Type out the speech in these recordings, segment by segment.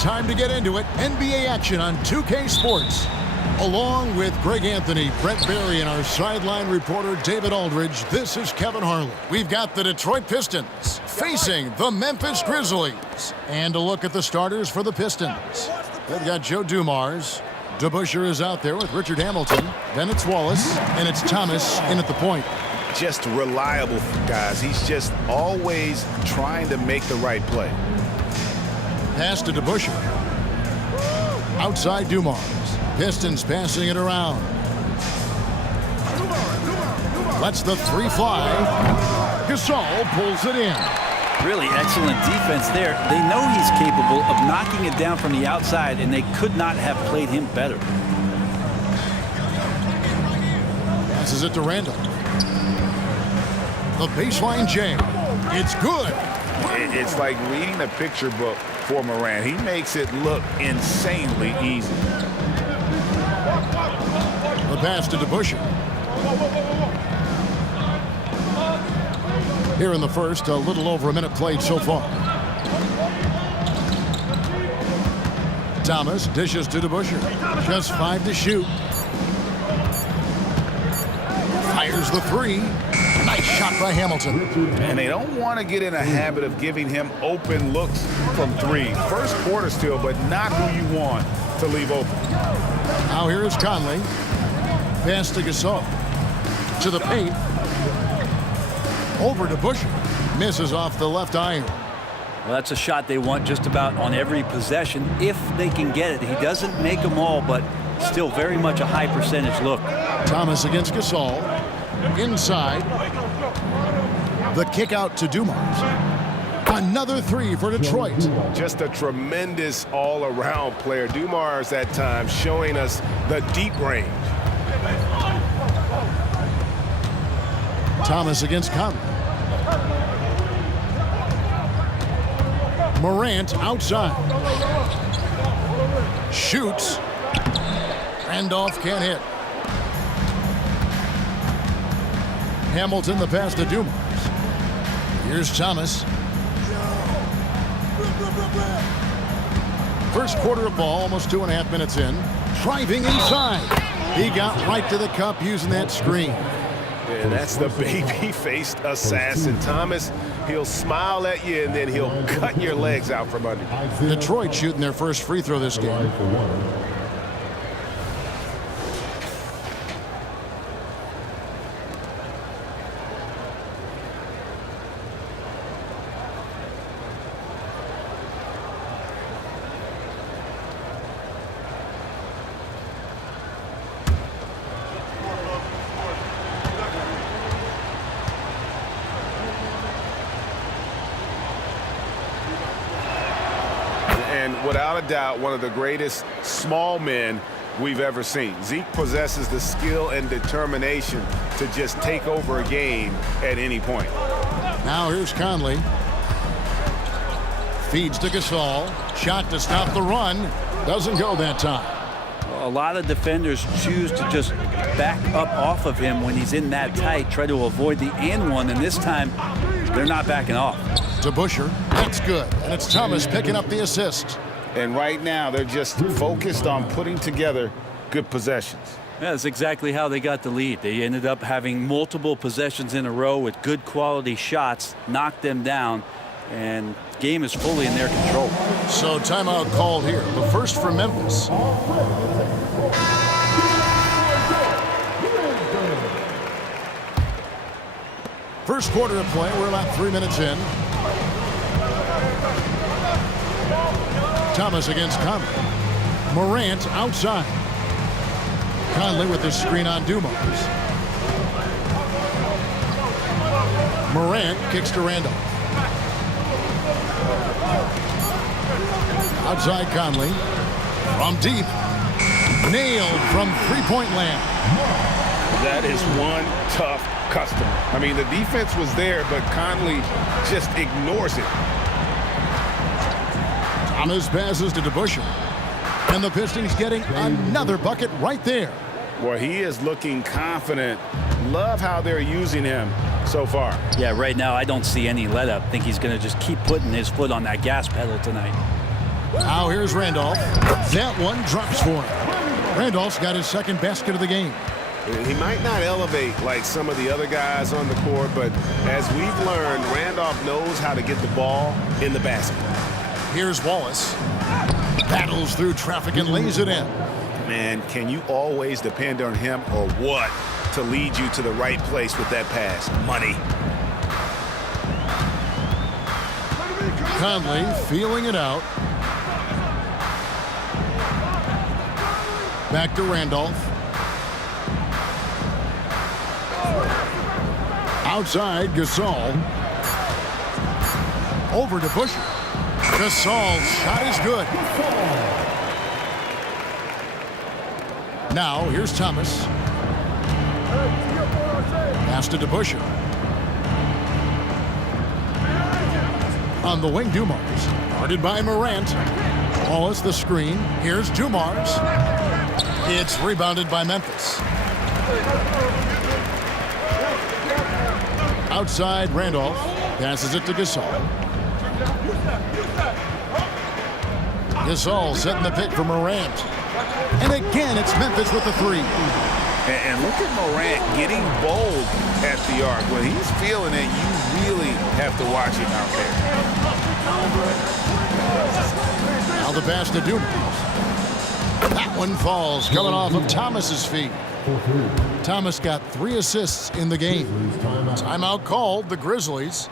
time to get into it. NBA action on 2K Sports. Along with Greg Anthony, Brett Barry, and our sideline reporter David Aldridge, this is Kevin Harlan. We've got the Detroit Pistons facing the Memphis Grizzlies. And a look at the starters for the Pistons. They've got Joe Dumars. DeBusschere is out there with Richard Hamilton. Then it's Wallace, and it's Thomas in at the point. Just reliable, guys. He's just always trying to make the right play. Pass to DeBusschere. Outside Dumars. Pistons passing it around. Lets the three fly. Gasol pulls it in. Really excellent defense there. They know he's capable of knocking it down from the outside, and they could not have played him better. Passes it to Randall. The baseline jam. It's good. It's like reading a picture book for Morant. He makes it look insanely easy. The pass to DeBusschere. Here in the first, a little over a minute played so far. Thomas dishes to DeBusschere. Just 5 to shoot. Fires the three. Nice shot by Hamilton. And they don't want to get in a habit of giving him open looks from three. First quarter still, but not who you want to leave open. Now here is Conley. Pass to Gasol. To the paint. Over to DeBusschere. Misses off the left iron. Well, that's a shot they want just about on every possession if they can get it. He doesn't make them all, but still very much a high percentage look. Thomas against Gasol. Inside. The kick out to Dumars. Another three for Detroit. Just a tremendous all-around player. Dumars at times showing us the deep range. Thomas against Conley. Morant outside. Shoots. Randolph can't hit. Hamilton the pass to Dumars. Here's Thomas. First quarter of ball, almost 2.5 minutes in. Driving inside. He got right to the cup using that screen. Yeah, that's the baby-faced assassin. Thomas, he'll smile at you, and then he'll cut your legs out from under you. Detroit shooting their first free throw this game. And without a doubt, one of the greatest small men we've ever seen. Zeke possesses the skill and determination to just take over a game at any point. Now here's Conley. Feeds to Gasol. Shot to stop the run. Doesn't go that time. A lot of defenders choose to just back up off of him when he's in that tight, try to avoid the and one, and this time they're not backing off. DeBusschere, that's good. And it's Thomas picking up the assist. And right now, they're just focused on putting together good possessions. Yeah, that's exactly how they got the lead. They ended up having multiple possessions in a row with good quality shots, knocked them down, and game is fully in their control. So timeout called here. The first for Memphis. First quarter of play. We're about 3 minutes in. Thomas against Conley. Morant outside. Conley with the screen on Dumars. Morant kicks to Randall. Outside Conley. From deep. Nailed from three-point land. That is one tough customer. I mean, the defense was there, but Conley just ignores it. Thomas passes to DeBusschere. And the Pistons getting another bucket right there. Well, he is looking confident. Love how they're using him so far. Yeah, right now I don't see any let up. I think he's going to just keep putting his foot on that gas pedal tonight. Now here's Randolph. That one drops for him. Randolph's got his second basket of the game. He might not elevate like some of the other guys on the court, but as we've learned, Randolph knows how to get the ball in the basket. Here's Wallace. Battles through traffic and lays it in. Man, can you always depend on him or what to lead you to the right place with that pass? Money. Conley feeling it out. Back to Randolph. Outside, Gasol. Over to Busher. Gasol's shot is good. Now, here's Thomas. Pass to Busher. On the wing, Dumars. Guarded by Morant. Wallace the screen. Here's Dumars. It's rebounded by Memphis. Outside, Randolph. Passes it to Gasol. Gasol setting the pick for Morant. And again, it's Memphis with the three. And look at Morant getting bold at the arc. When he's feeling it, you really have to watch him out there. Now the pass to Dumars. That one falls, coming off of Thomas's feet. Thomas got 3 assists in the game. Timeout called, the Grizzlies.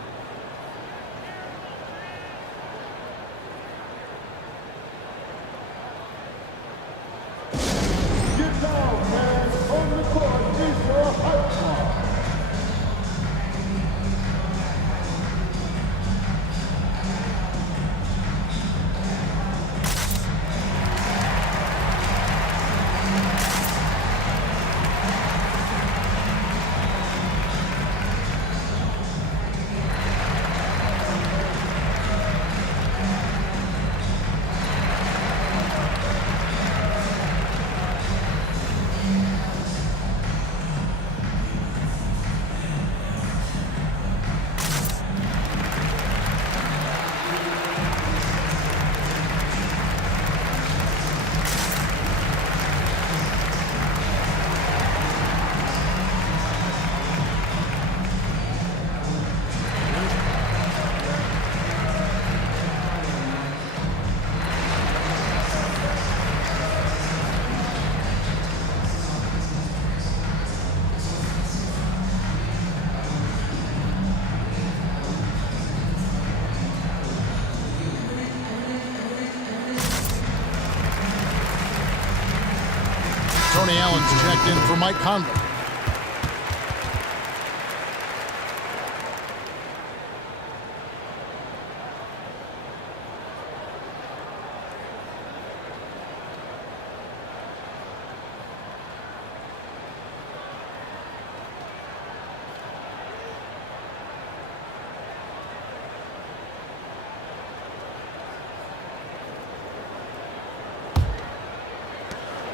Tony Allen's checked in for Mike Conley.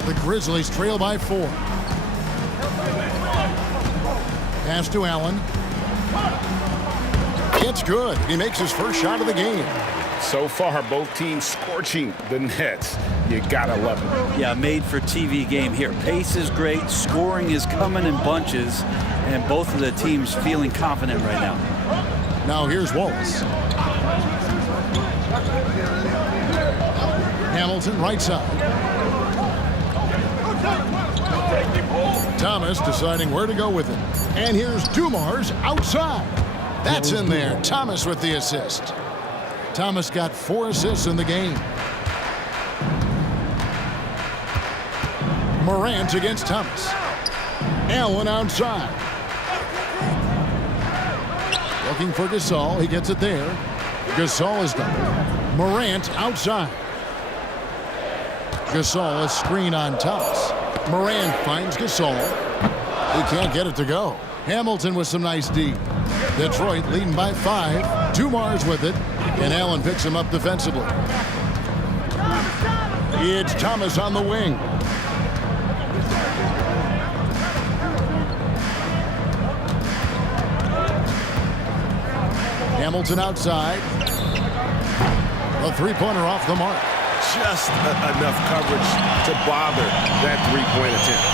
The Grizzlies trail by 4. Pass to Allen. It's good. He makes his first shot of the game. So far, both teams scorching the Nets. You gotta love it. Yeah, made for TV game here. Pace is great. Scoring is coming in bunches. And both of the teams feeling confident right now. Now here's Wallace. Hamilton right side. Thomas deciding where to go with it. And here's Dumars outside. That's in there. Thomas with the assist. Thomas got 4 assists in the game. Morant against Thomas. Allen outside. Looking for Gasol. He gets it there. Gasol is doubled. Morant outside. Gasol a screen on Thomas. Morant finds Gasol. He can't get it to go. Hamilton with some nice D. Detroit leading by 5. Dumars with it. And Allen picks him up defensively. It's Thomas on the wing. Hamilton outside. A three-pointer off the mark. just enough coverage to bother that three-point attempt.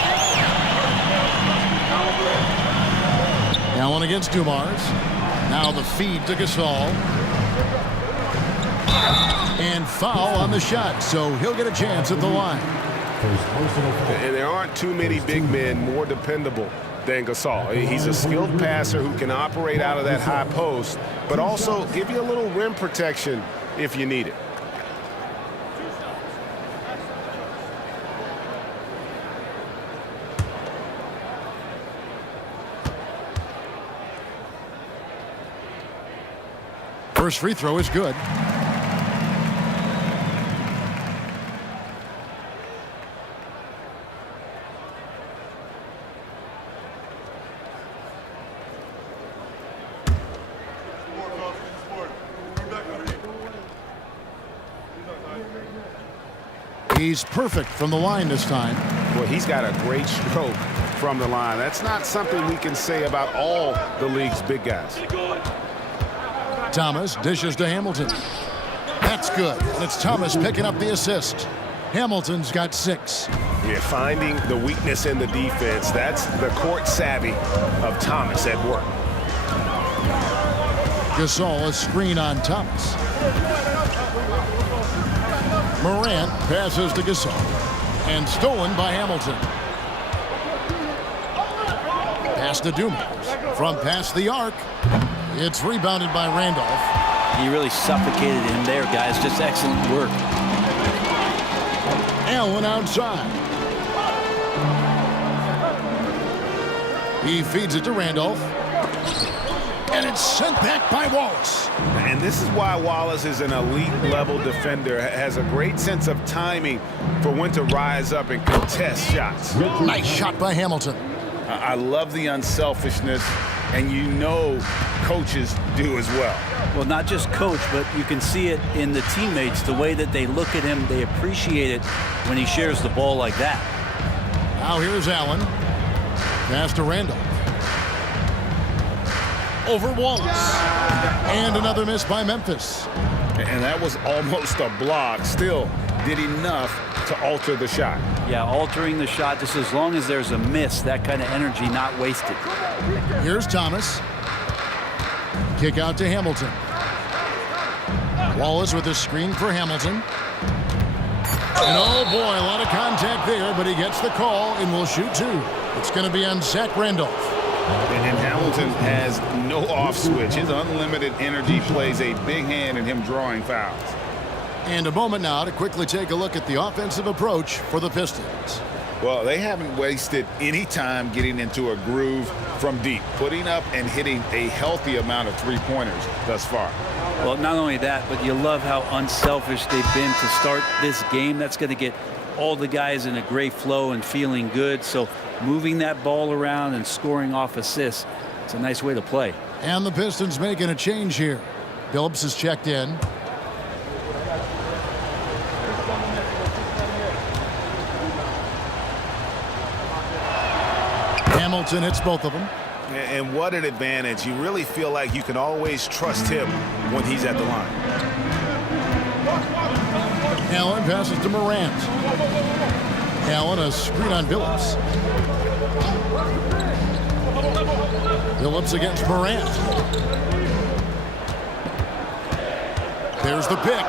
Allen against Dumars. Now the feed to Gasol. And foul on the shot, so he'll get a chance at the line. And there aren't too many big men more dependable than Gasol. He's a skilled passer who can operate out of that high post, but also give you a little rim protection if you need it. First free throw is good. He's perfect from the line this time. Well, he's got a great stroke from the line. That's not something we can say about all the league's big guys. Thomas dishes to Hamilton. That's good. And it's Thomas picking up the assist. Hamilton's got 6. Yeah, finding the weakness in the defense. That's the court savvy of Thomas at work. Gasol, a screen on Thomas. Morant passes to Gasol. And stolen by Hamilton. Pass to Dumars. From past the arc. It's rebounded by Randolph. He really suffocated him there, guys. Just excellent work. Allen outside. He feeds it to Randolph. And it's sent back by Wallace. And this is why Wallace is an elite level defender, has a great sense of timing for when to rise up and contest shots. Nice shot by Hamilton. I love the unselfishness, and you know coaches do as well. Well, not just coach, but you can see it in the teammates, the way that they look at him. They appreciate it when he shares the ball like that. Now here's Allen. Pass to Randolph. Over Wallace. And another miss by Memphis. And that was almost a block. Still did enough to alter the shot. Yeah, altering the shot, just as long as there's a miss, that kind of energy not wasted. Here's Thomas. Kick out to Hamilton. Wallace with a screen for Hamilton. And oh boy, a lot of contact there, but he gets the call and will shoot 2. It's going to be on Zach Randolph. And Hamilton has no off switch. His unlimited energy plays a big hand in him drawing fouls. And a moment now to quickly take a look at the offensive approach for the Pistons. Well, they haven't wasted any time getting into a groove from deep, putting up and hitting a healthy amount of three-pointers thus far. Well, not only that, but you love how unselfish they've been to start this game. That's going to get all the guys in a great flow and feeling good. So moving that ball around and scoring off assists, it's a nice way to play. And the Pistons making a change here. Phillips is checked in. Hamilton hits both of them. And what an advantage. You really feel like you can always trust him when he's at the line. Allen passes to Morant. Allen, a screen on Phillips. Phillips against Morant. There's the pick.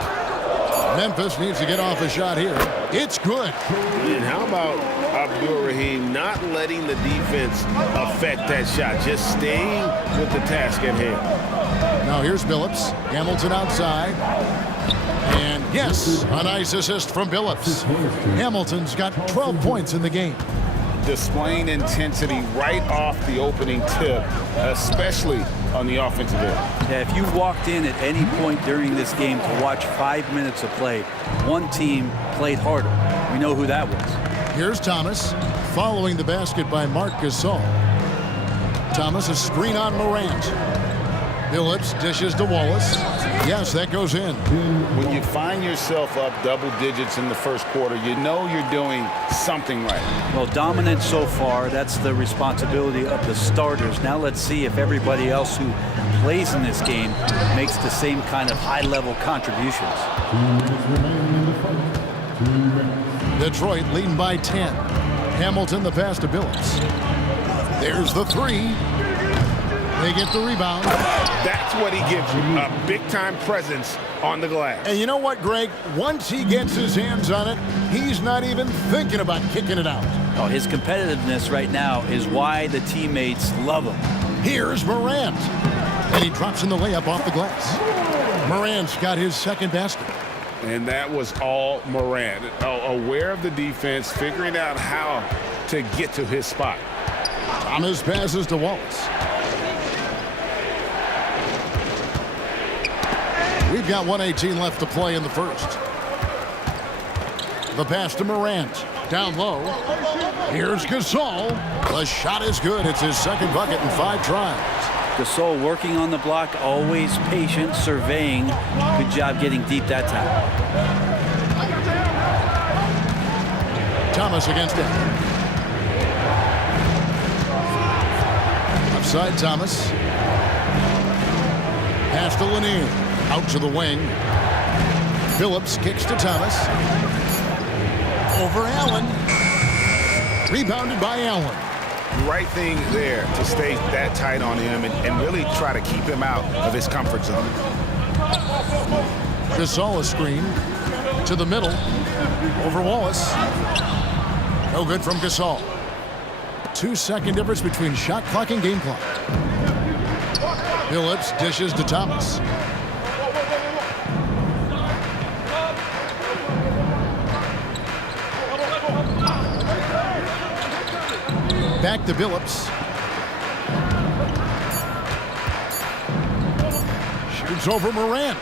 Memphis needs to get off a shot here. It's good. And how about Abdur-Rahim not letting the defense affect that shot, just staying with the task at hand. Now here's Phillips. Hamilton outside. And yes, a nice assist from Phillips. Hamilton's got 12 points in the game. Displaying intensity right off the opening tip, especially on the offensive end. Yeah, if you walked in at any point during this game to watch 5 minutes of play, one team played harder. We know who that was. Here's Thomas, following the basket by Marc Gasol. Thomas, a screen on Morant. Phillips dishes to Wallace. Yes, that goes in. When you find yourself up double digits in the first quarter, you know you're doing something right. Well, dominant so far. That's the responsibility of the starters. Now let's see if everybody else who plays in this game makes the same kind of high-level contributions. Detroit leading by 10. Hamilton the pass to Phillips. There's the three. They get the rebound. That's what he gives you, a big-time presence on the glass. And you know what, Greg? Once he gets his hands on it, he's not even thinking about kicking it out. Oh, his competitiveness right now is why the teammates love him. Here's Morant. And he drops in the layup off the glass. Morant's got his second basket. And that was all Morant. Aware of the defense, figuring out how to get to his spot. Thomas passes to Wallace. We've got 1:18 left to play in the first. The pass to Morant. Down low. Here's Gasol. The shot is good. It's his second bucket in 5 tries. Gasol working on the block, always patient, surveying. Good job getting deep that time. Thomas against it. Upside Thomas. Pass to Lanier. Out to the wing. Phillips kicks to Thomas. Over Allen. Rebounded by Allen. Right thing there to stay that tight on him and really try to keep him out of his comfort zone. Gasol a screen to the middle. Over Wallace. No good from Gasol. 2-second difference between shot clock and game clock. Phillips dishes to Thomas. Back to Phillips. Shoots over Morant.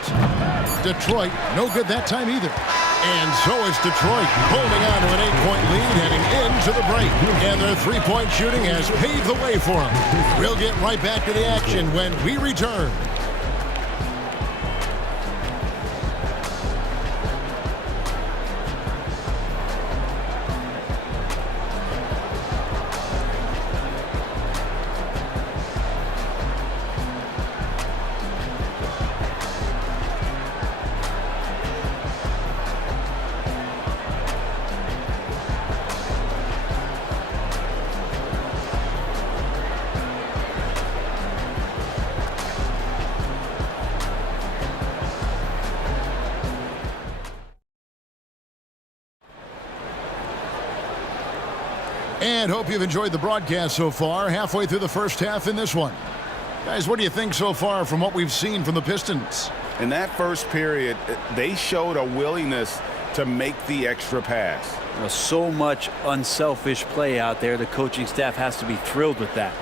Detroit, no good that time either. And so is Detroit, holding on to an 8-point lead heading into the break. And their three-point shooting has paved the way for them. We'll get right back to the action when we return. And hope you've enjoyed the broadcast so far. Halfway through the first half in this one. Guys, what do you think so far from what we've seen from the Pistons? In that first period, they showed a willingness to make the extra pass. Well, so much unselfish play out there. The coaching staff has to be thrilled with that.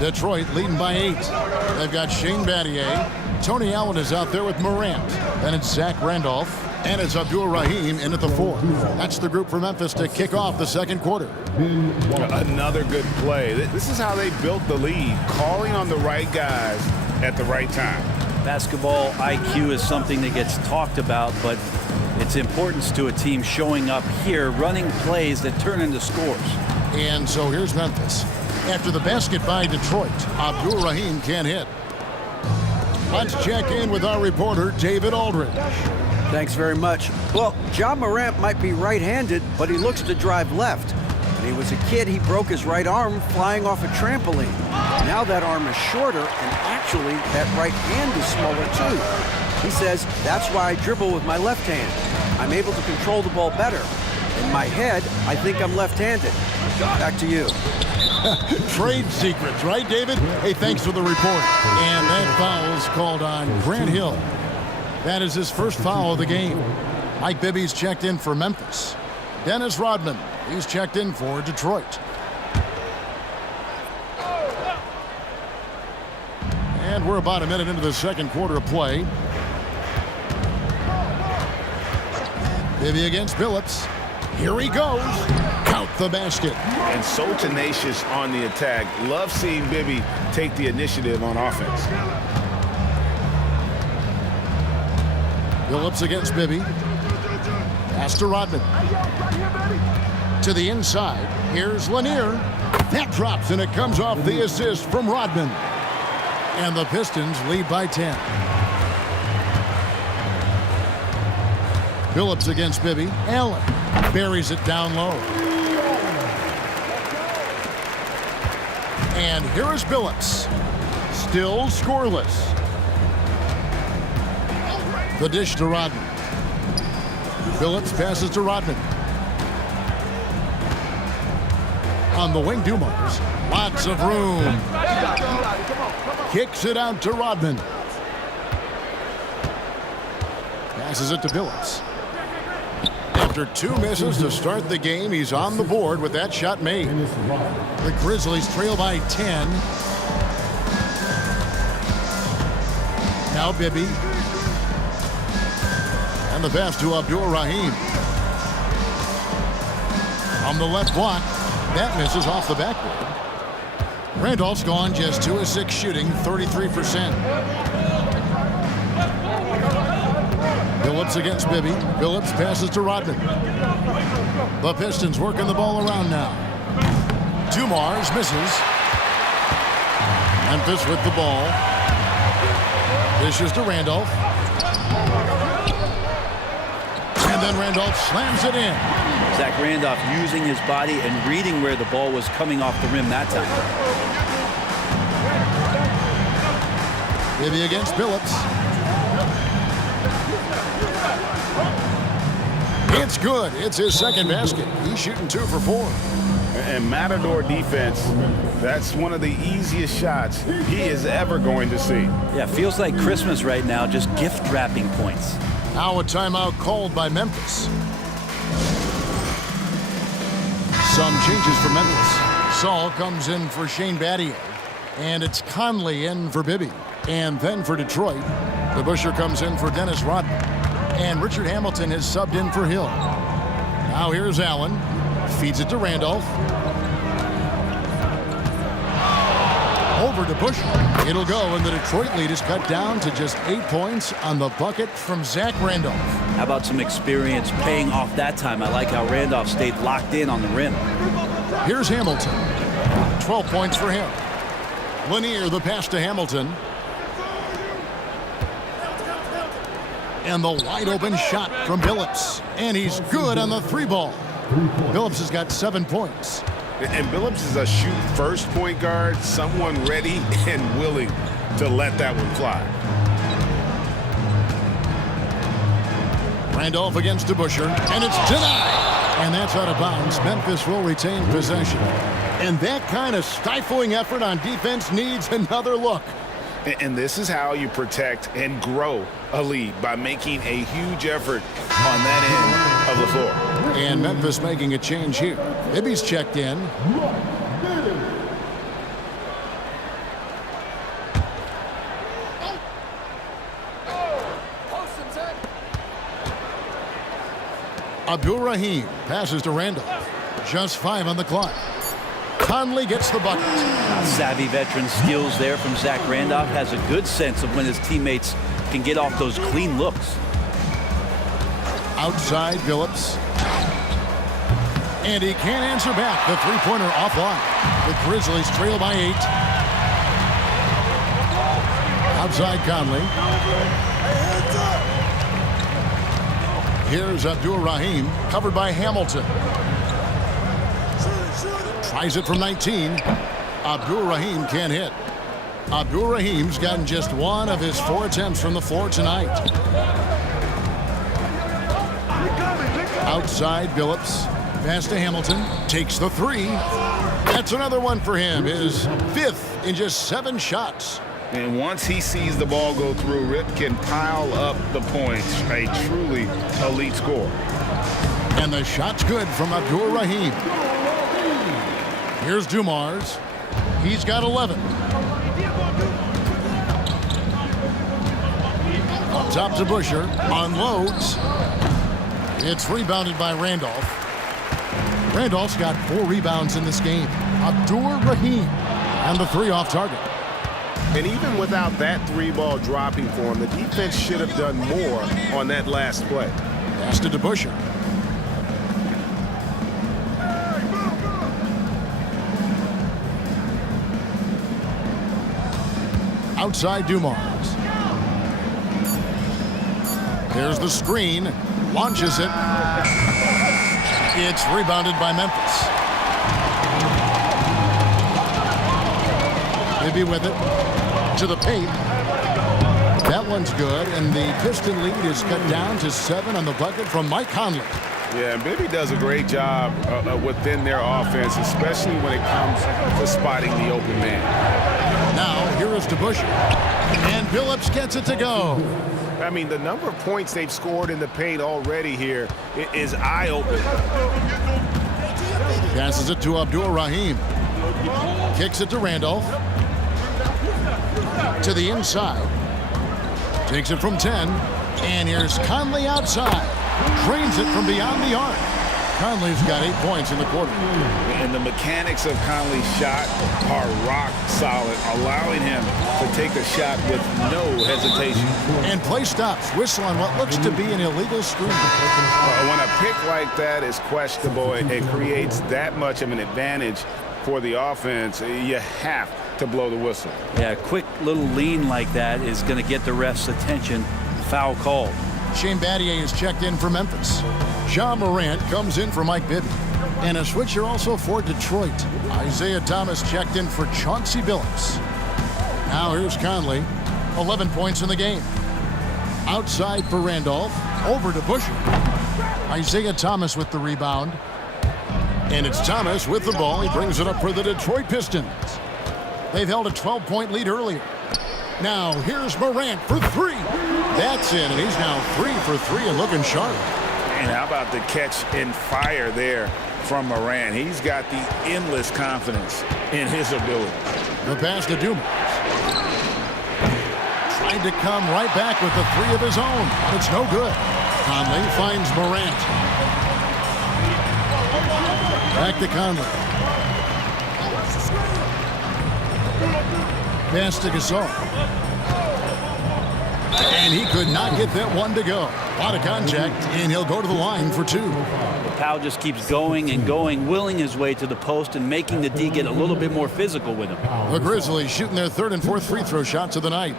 Detroit leading by 8. They've got Shane Battier. Tony Allen is out there with Morant. Then it's Zach Randolph. And it's Abdul Rahim in at the 4. That's the group for Memphis to kick off the second quarter. Another good play. This is how they built the lead, calling on the right guys at the right time. Basketball IQ is something that gets talked about, but its importance to a team showing up here, running plays that turn into scores. And so here's Memphis. After the basket by Detroit, Abdul Rahim can't hit. Let's check in with our reporter, David Aldridge. Thanks very much. Well, Ja Morant might be right-handed, but he looks to drive left. When he was a kid, he broke his right arm flying off a trampoline. Now that arm is shorter, and actually, that right hand is smaller too. He says, that's why I dribble with my left hand. I'm able to control the ball better. In my head, I think I'm left-handed. Back to you. Trade secrets, right, David? Hey, thanks for the report. And that foul is called on Grant Hill. That is his first foul of the game. Mike Bibby's checked in for Memphis. Dennis Rodman, he's checked in for Detroit. And we're about a minute into the second quarter of play. Bibby against Phillips. Here he goes. Count the basket. And so tenacious on the attack. Love seeing Bibby take the initiative on offense. Phillips against Bibby. Pass to Rodman. To the inside. Here's Lanier. That drops, and it comes off the assist from Rodman. And the Pistons lead by 10. Phillips against Bibby. Allen buries it down low. And here is Phillips. Still scoreless. The dish to Rodman. Phillips passes to Rodman. On the wing, Dumars. Lots of room. Kicks it out to Rodman. Passes it to Phillips. After 2 misses to start the game, he's on the board with that shot made. The Grizzlies trail by 10. Now Bibby. And the pass to Abdul-Rahim. On the left block. That misses off the backboard. Randolph's gone just 2 of 6 shooting, 33%. Phillips against Bibby. Phillips passes to Rodman. The Pistons working the ball around now. Dumars misses. Memphis with the ball. Dishes to Randolph. And then Randolph slams it in. Zach Randolph using his body and reading where the ball was coming off the rim that time. Bibby against Phillips. It's good. It's his second basket. He's shooting 2 for 4. And Matador defense, that's one of the easiest shots he is ever going to see. Yeah, feels like Christmas right now, just gift wrapping points. Now a timeout called by Memphis. Some changes for Memphis. Saul comes in for Shane Battier. And it's Conley in for Bibby. And then for Detroit, DeBusschere comes in for Dennis Rodman. And Richard Hamilton is subbed in for Hill. Now here's Allen. Feeds it to Randolph. Over to DeBusschere. It'll go, and the Detroit lead is cut down to just 8 points on the bucket from Zach Randolph. How about some experience paying off that time? I like how Randolph stayed locked in on the rim. Here's Hamilton. 12 points for him. Lanier, the pass to Hamilton. And the wide open shot from Phillips. And he's good on the 3-ball. Phillips has got 7 points. And Phillips is a shoot-first point guard, someone ready and willing to let that one fly. Randolph against DeBusschere, and it's denied. And that's out of bounds. Memphis will retain possession. And that kind of stifling effort on defense needs another look. And this is how you protect and grow a lead, by making a huge effort on that end of the floor. And Memphis making a change here. Bibby's checked in. Abdul-Rahim passes to Randolph. Just 5 on the clock. Conley gets the bucket. Savvy veteran skills there from Zach Randolph. Has a good sense of when his teammates can get off those clean looks. Outside Phillips. And he can't answer back. The 3-pointer offline. The Grizzlies trail by 8. Outside Conley. Here's Abdul-Rahim, covered by Hamilton. Tries it from 19. Abdul-Rahim can't hit. Abdul-Rahim's gotten just 1 of his 4 attempts from the floor tonight. Outside Phillips. Pass to Hamilton. Takes the 3. That's another one for him. His 5th in just 7 shots. And once he sees the ball go through, Rip can pile up the points. A truly elite score. And the shot's good from Abdul-Rahim. Here's Dumars. He's got 11. Up top to DeBusschere. Unloads. It's rebounded by Randolph. Randolph's got 4 rebounds in this game. Abdur-Rahim and the 3 off target. And even without that 3-ball dropping for him, the defense should have done more on that last play. Pass to DeBusschere. Outside Dumars. Here's the screen. Launches it. It's rebounded by Memphis. Maybe with it to the paint. That one's good, and the Piston lead is cut down to 7 on the bucket from Mike Conley. Yeah, and Bibby does a great job within their offense, especially when it comes to spotting the open man. Now, here is DeBusschere. And Billups gets it to go. I mean, the number of points they've scored in the paint already here is eye-opening. Passes it to Abdur-Rahim. Kicks it to Randolph. To the inside. Takes it from 10. And here's Conley outside. Drains it from beyond the arc. Conley's got 8 points in the quarter. And the mechanics of Conley's shot are rock solid, allowing him to take a shot with no hesitation. And play stops. Whistle on what looks to be an illegal screen. When a pick like that is questionable, it creates that much of an advantage for the offense. You have to blow the whistle. Yeah, a quick little lean like that is going to get the ref's attention. Foul called. Shane Battier is checked in for Memphis. Ja Morant comes in for Mike Bibby. And a switcher also for Detroit. Isaiah Thomas checked in for Chauncey Billups. Now here's Conley. 11 points in the game. Outside for Randolph. Over to DeBusschere. Isaiah Thomas with the rebound. And it's Thomas with the ball. He brings it up for the Detroit Pistons. They've held a 12-point lead earlier. Now here's Morant for 3. That's in, and he's now 3 for 3 and looking sharp. And how about the catch and fire there from Morant? He's got the endless confidence in his ability. The pass to Dumars. Tried to come right back with the 3 of his own, but it's no good. Conley finds Morant. Back to Conley. Pass to Gasol. And he could not get that one to go. A lot of contact, and he'll go to the line for 2. Powell just keeps going and going, willing his way to the post and making the D get a little bit more physical with him. The Grizzlies shooting their 3rd and 4th free throw shots of the night.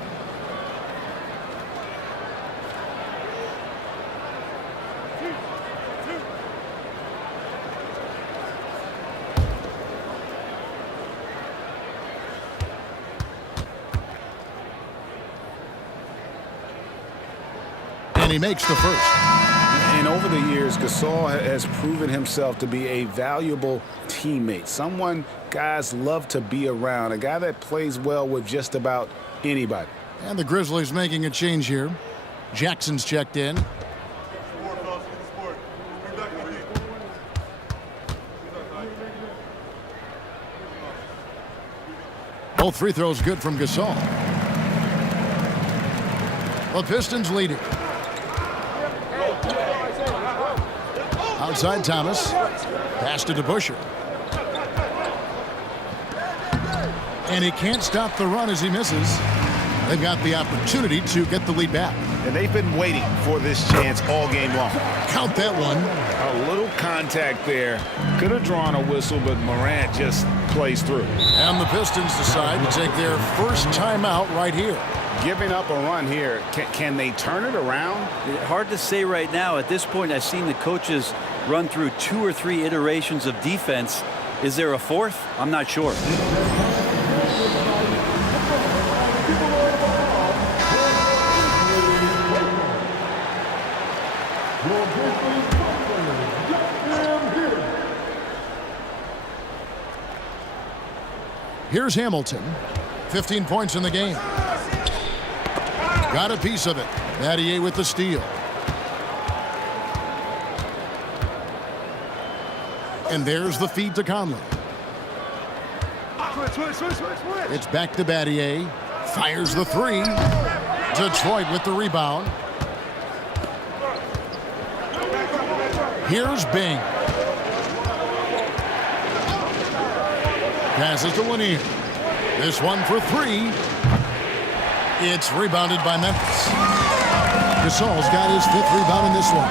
And he makes the first. And over the years, Gasol has proven himself to be a valuable teammate, someone guys love to be around, a guy that plays well with just about anybody. And the Grizzlies making a change here. Jackson's checked in. Both free throws good from Gasol. The Pistons leading. Outside Thomas. Pass to DeBusschere. And he can't stop the run as he misses. They've got the opportunity to get the lead back. And they've been waiting for this chance all game long. Count that one. A little contact there. Could have drawn a whistle, but Morant just plays through. And the Pistons decide to take their first timeout right here. Giving up a run here, can they turn it around? Hard to say right now. At this point, I've seen the coaches run through 2 or 3 iterations of defense. Is there a 4th? I'm not sure. Here's Hamilton. 15 points in the game. Got a piece of it. Battier with the steal. And there's the feed to Conley. It's back to Battier. Fires the 3. Detroit with the rebound. Here's Bing. Passes to Lanier. This one for three. It's rebounded by Memphis. Gasol's got his 5th rebound in this one.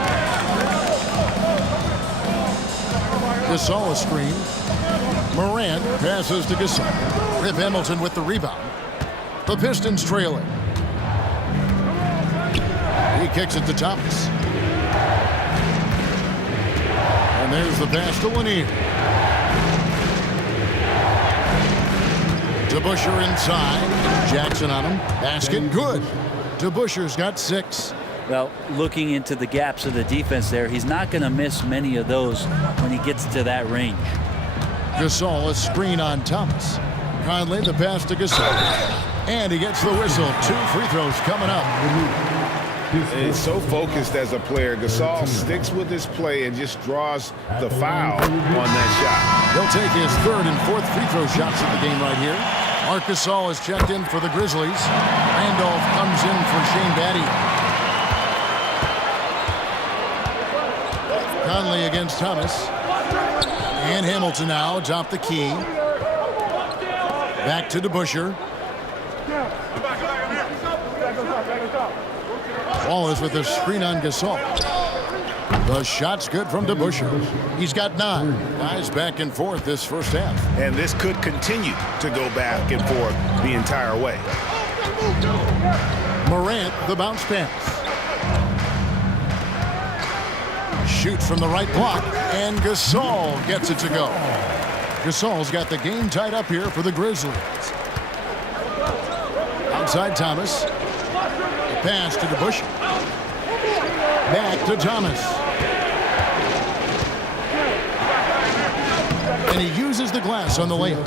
Gasol a screen. Morant passes to Gasol. Rip Hamilton with the rebound. The Pistons trailing. He kicks it to Thomas. And there's the pass to Lanier. DeBusschere inside. Jackson on him. Basket good. DeBusschere's got 6. Well, looking into the gaps of the defense there, he's not going to miss many of those when he gets to that range. Gasol a screen on Thomas. Conley the pass to Gasol. And he gets the whistle. 2 free throws coming up. He's so focused as a player. Gasol sticks with his play and just draws the foul on that shot. He'll take his 3rd and 4th free throw shots of the game right here. Marc Gasol is checked in for the Grizzlies. Randolph comes in for Shane Batty. Conley against Thomas. And Hamilton now atop the key. Back to DeBusschere. Wallace with a screen on Gasol. The shot's good from DeBusschere. He's got 9. Guys back and forth this first half. And this could continue to go back and forth the entire way. Morant, the bounce pass. Shoots from the right block, and Gasol gets it to go. Gasol's got the game tied up here for the Grizzlies. Outside Thomas. The pass to DeBusschere. Back to Thomas. And he uses the glass on the layup.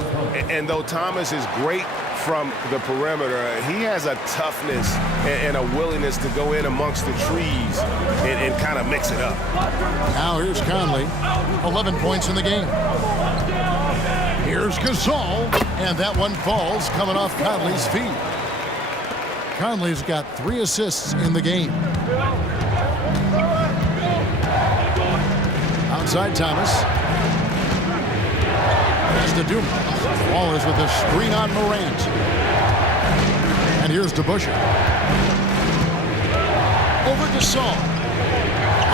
And though Thomas is great from the perimeter, he has a toughness and a willingness to go in amongst the trees and kind of mix it up. Now here's Conley. 11 points in the game. Here's Gasol. And that one falls coming off Conley's feet. Conley's got 3 assists in the game. Outside Thomas. Pass to Dumas. Wallace with a screen on Morant. And here's DeBusschere. Over to Gasol.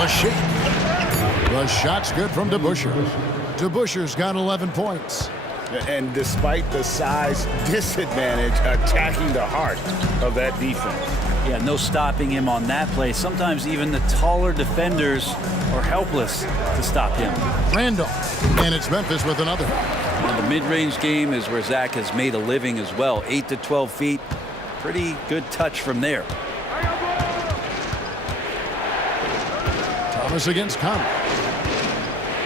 A shake. The shot's good from DeBusschere. DeBusschere's got 11 points. And despite the size disadvantage, attacking the heart of that defense. Yeah, no stopping him on that play. Sometimes even the taller defenders are helpless to stop him. Randolph. And it's Memphis with another. And the mid-range game is where Zach has made a living as well. 8 to 12 feet. Pretty good touch from there. Thomas against Conley.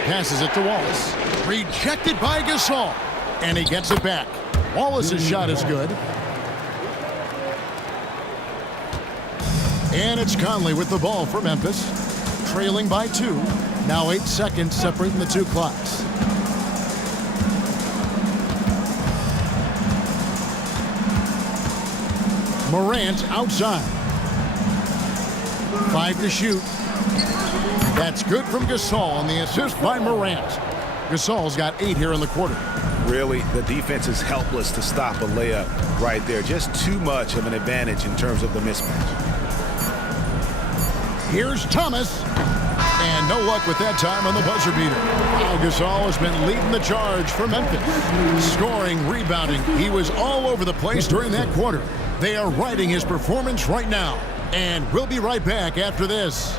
Passes it to Wallace. Rejected by Gasol. And he gets it back. Wallace's shot is good. And it's Conley with the ball for Memphis. Trailing by 2. Now 8 seconds separating the 2 clocks. Morant outside. 5 to shoot. That's good from Gasol, and the assist by Morant. Gasol's got 8 here in the quarter. Really, the defense is helpless to stop a layup right there. Just too much of an advantage in terms of the mismatch. Here's Thomas. And no luck with that time on the buzzer beater. Now Gasol has been leading the charge for Memphis. Scoring, rebounding. He was all over the place during that quarter. They are riding his performance right now. And we'll be right back after this.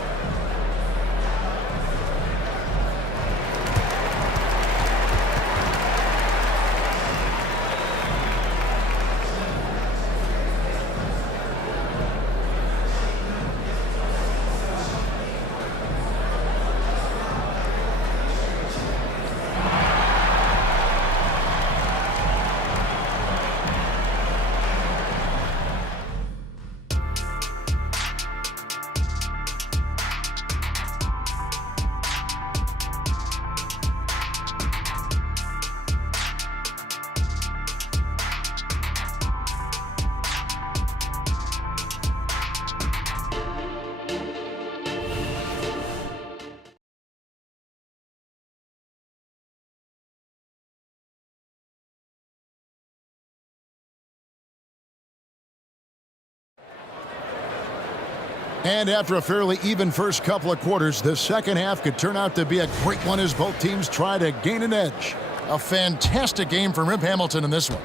And after a fairly even first couple of quarters, the second half could turn out to be a great one as both teams try to gain an edge. A fantastic game from Rip Hamilton in this one.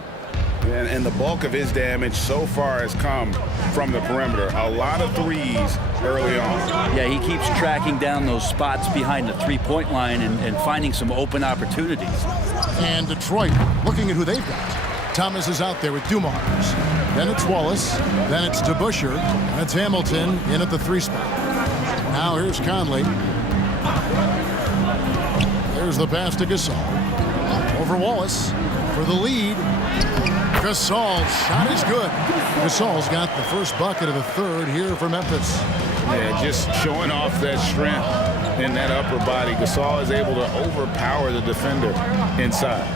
And the bulk of his damage so far has come from the perimeter. A lot of threes early on. Yeah, he keeps tracking down those spots behind the three-point line and finding some open opportunities. And Detroit looking at who they've got. Thomas is out there with Dumars. Then it's Wallace. Then it's DeBusschere. And it's Hamilton in at the 3 spot. Now here's Conley. There's the pass to Gasol. Over Wallace for the lead. Gasol's shot is good. Gasol's got the first bucket of the third here for Memphis. Yeah, just showing off that strength in that upper body. Gasol is able to overpower the defender inside.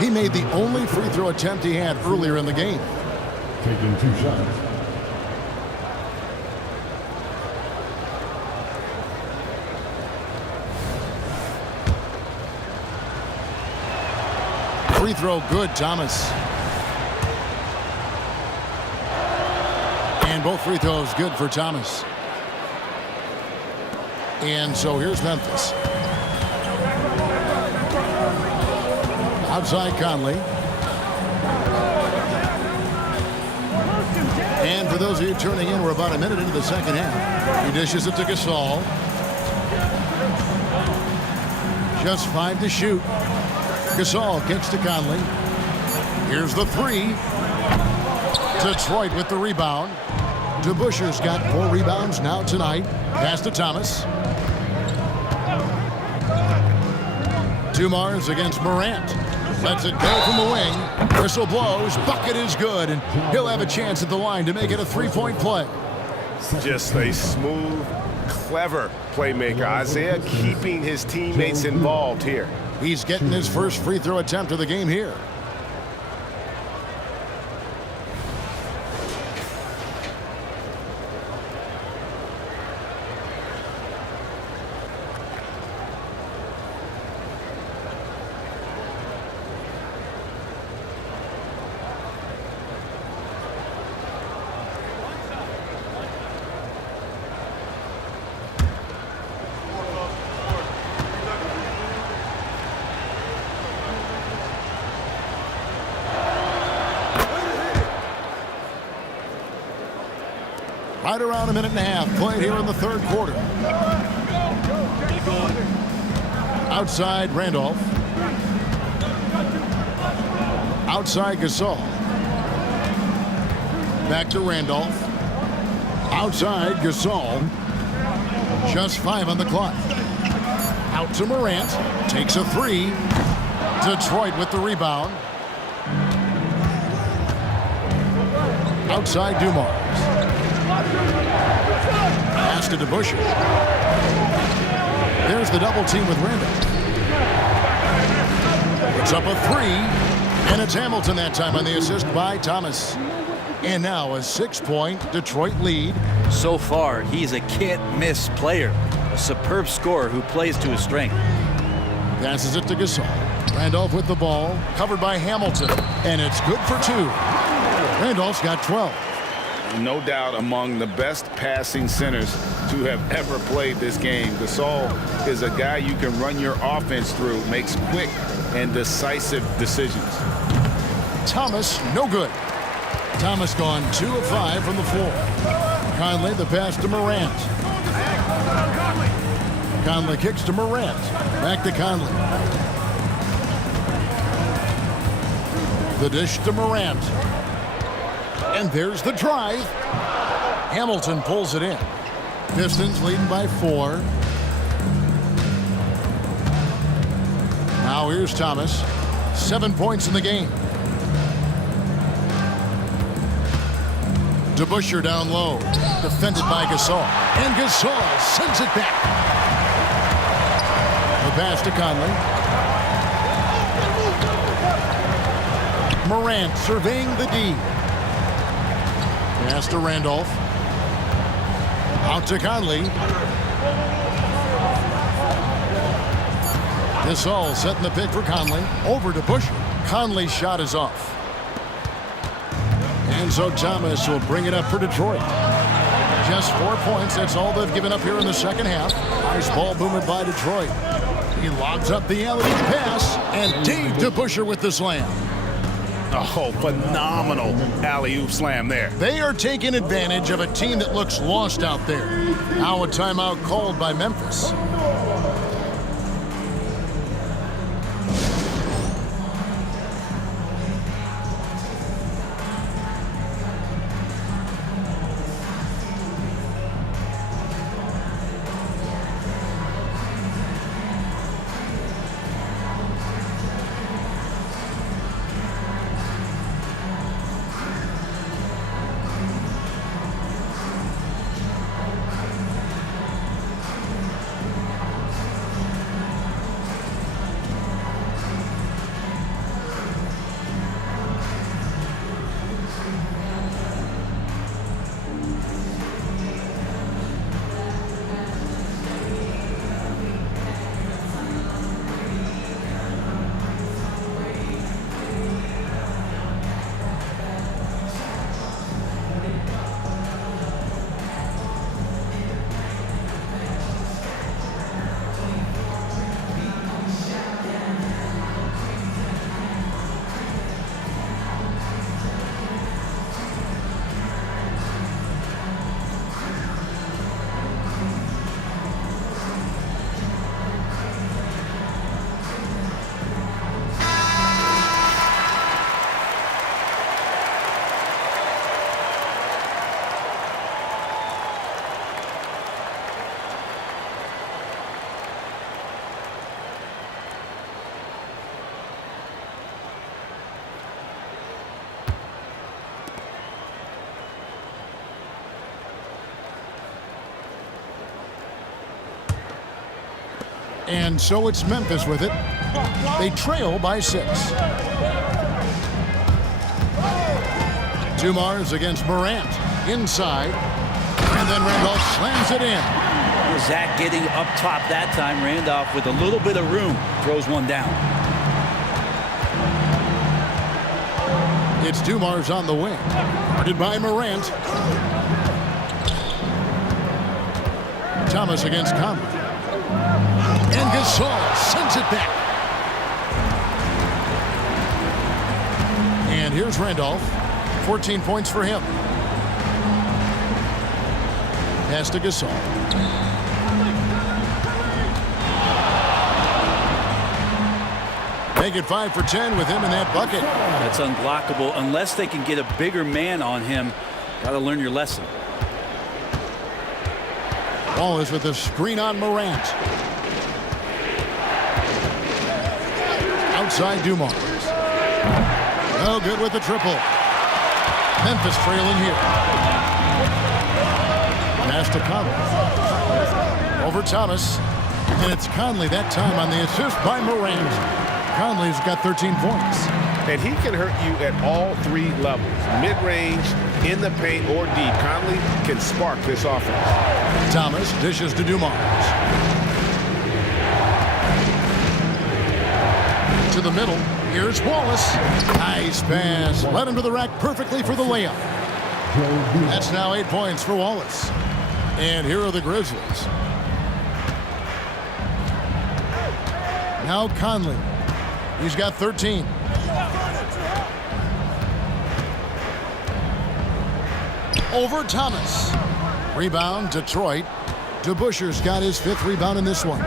He made the only free throw attempt he had earlier in the game. Taking 2 shots. Free throw good, Thomas. And both free throws good for Thomas. And so here's Memphis. Outside Conley. And for those of you tuning in, we're about a minute into the second half. He dishes it to Gasol. Just 5 to shoot. Gasol kicks to Conley. Here's the 3. Detroit with the rebound. DeBusschere's got 4 rebounds now tonight. Pass to Thomas. Dumars against Morant. Lets it go from the wing. Whistle blows. Bucket is good. And he'll have a chance at the line to make it a 3-point play. Just a smooth, clever playmaker. Isaiah keeping his teammates involved here. He's getting his first free throw attempt of the game here. Right around a minute and a half played here in the third quarter. Outside Randolph. Outside Gasol. Back to Randolph. Outside Gasol. Just 5 on the clock. Out to Morant. Takes a 3. Detroit with the rebound. Outside Dumars. Pass to DeBusschere. There's the double team with Randolph. It's up a 3, and it's Hamilton that time on the assist by Thomas. And now a 6-point Detroit lead. So far, he's a can't-miss player. A superb scorer who plays to his strength. Passes it to Gasol. Randolph with the ball, covered by Hamilton. And it's good for 2. Randolph's got 12. No doubt among the best passing centers to have ever played this game. Gasol is a guy you can run your offense through, makes quick and decisive decisions. Thomas, no good. Thomas gone 2 of 5 from the floor. Conley, the pass to Morant. Conley kicks to Morant. Back to Conley. The dish to Morant. And there's the drive. Hamilton pulls it in. Pistons leading by 4. Now here's Thomas. 7 points in the game. DeBusschere down low. Defended by Gasol. And Gasol sends it back. The pass to Conley. Morant surveying the D. Pass to Randolph. Out to Conley. Gasol setting the pick for Conley. Over to Busher. Conley's shot is off. And so Thomas will bring it up for Detroit. Just 4 points. That's all they've given up here in the second half. Nice ball movement by Detroit. He lobs up the alley-oop pass. And Dave to Busher with the slam. Oh, phenomenal alley-oop slam there. They are taking advantage of a team that looks lost out there. Now a timeout called by Memphis. And so it's Memphis with it. They trail by 6. Dumars against Morant. Inside. And then Randolph slams it in. Zach getting up top that time. Randolph with a little bit of room throws one down. It's Dumars on the wing. Guarded by Morant. Thomas against Conley. And Gasol sends it back. And here's Randolph. 14 points for him. Pass to Gasol. Make it 5 for 10 with him in that bucket. That's unblockable unless they can get a bigger man on him. Got to learn your lesson. Wallace with a screen on Morant. Outside Dumars. No good with the triple. Memphis trailing here. Pass to Conley. Over Thomas. And it's Conley that time on the assist by Morant. Conley's got 13 points. And he can hurt you at all 3 levels. Mid-range, in the paint, or deep. Conley can spark this offense. Thomas dishes to Dumars. To the middle. Here's Wallace. Nice pass. Led him to the rack perfectly for the layup. That's now 8 points for Wallace. And here are the Grizzlies. Now Conley. He's got 13. Over Thomas. Rebound, Detroit. DeBuscher's got his 5th rebound in this one.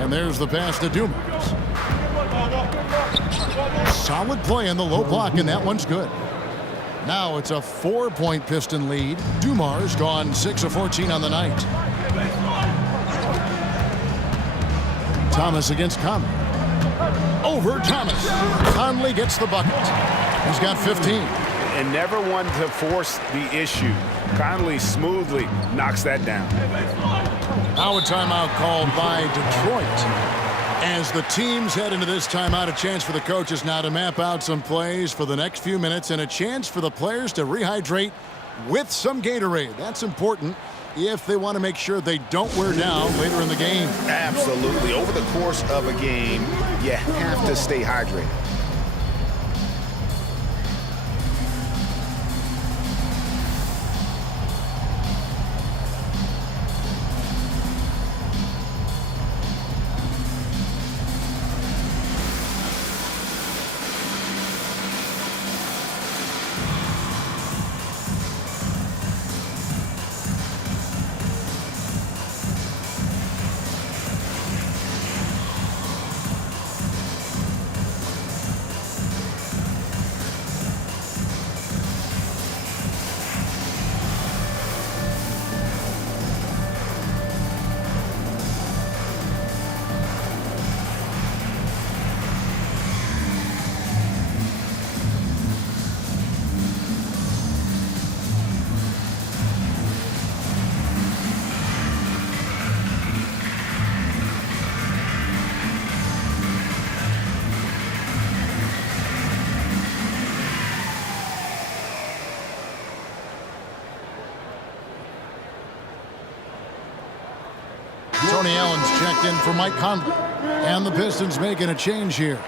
And there's the pass to Dumars. Solid play in the low block, and that one's good. Now it's a 4-point Piston lead. Dumars gone 6 of 14 on the night. Thomas against Conley. Over Thomas. Conley gets the bucket. He's got 15. And never one to force the issue. Conley smoothly knocks that down. Now a timeout called by Detroit. As the teams head into this timeout, a chance for the coaches now to map out some plays for the next few minutes and a chance for the players to rehydrate with some Gatorade. That's important if they want to make sure they don't wear down later in the game. Absolutely. Over the course of a game, you have to stay hydrated. Tony Allen's checked in for Mike Conley. And the Pistons making a change here.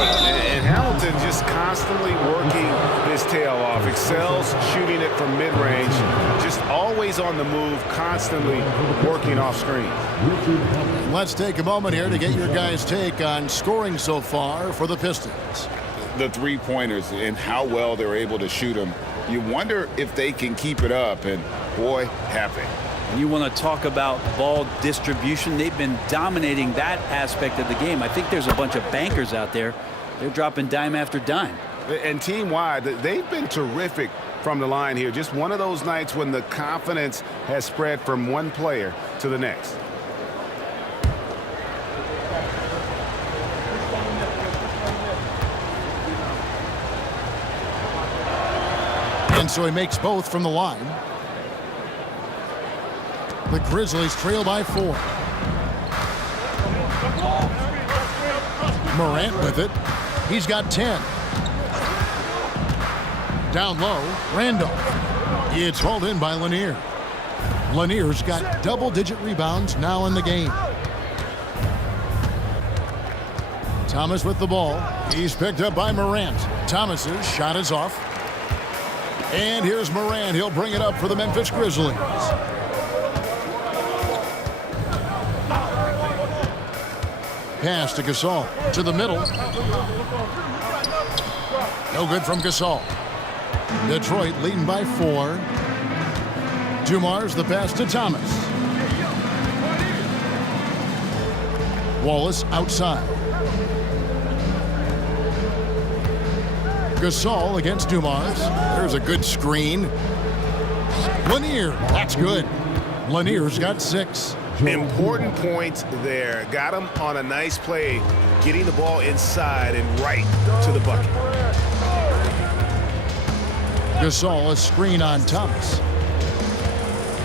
And Hamilton just constantly working his tail off, excels shooting it from mid-range, just always on the move, constantly working off screen. Let's take a moment here to get your guys' take on scoring so far for the Pistons. The three-pointers and how well they're able to shoot them. You wonder if they can keep it up, and boy, have they. And you want to talk about ball distribution. They've been dominating that aspect of the game. I think there's a bunch of bankers out there. They're dropping dime after dime. And team-wide, they've been terrific from the line here. Just one of those nights when the confidence has spread from one player to the next. And so he makes both from the line. The Grizzlies trail by 4. Morant with it. He's got 10. Down low, Randolph. It's hauled in by Lanier. Lanier's got double-digit rebounds now in the game. Thomas with the ball. He's picked up by Morant. Thomas's shot is off. And here's Morant. He'll bring it up for the Memphis Grizzlies. Pass to Gasol. To the middle. No good from Gasol. Detroit leading by 4. Dumars the pass to Thomas. Wallace outside. Gasol against Dumars. There's a good screen. Lanier, that's good. Lanier's got 6. Important point there. Got him on a nice play, getting the ball inside and right to the bucket. Gasol, a screen on Thomas.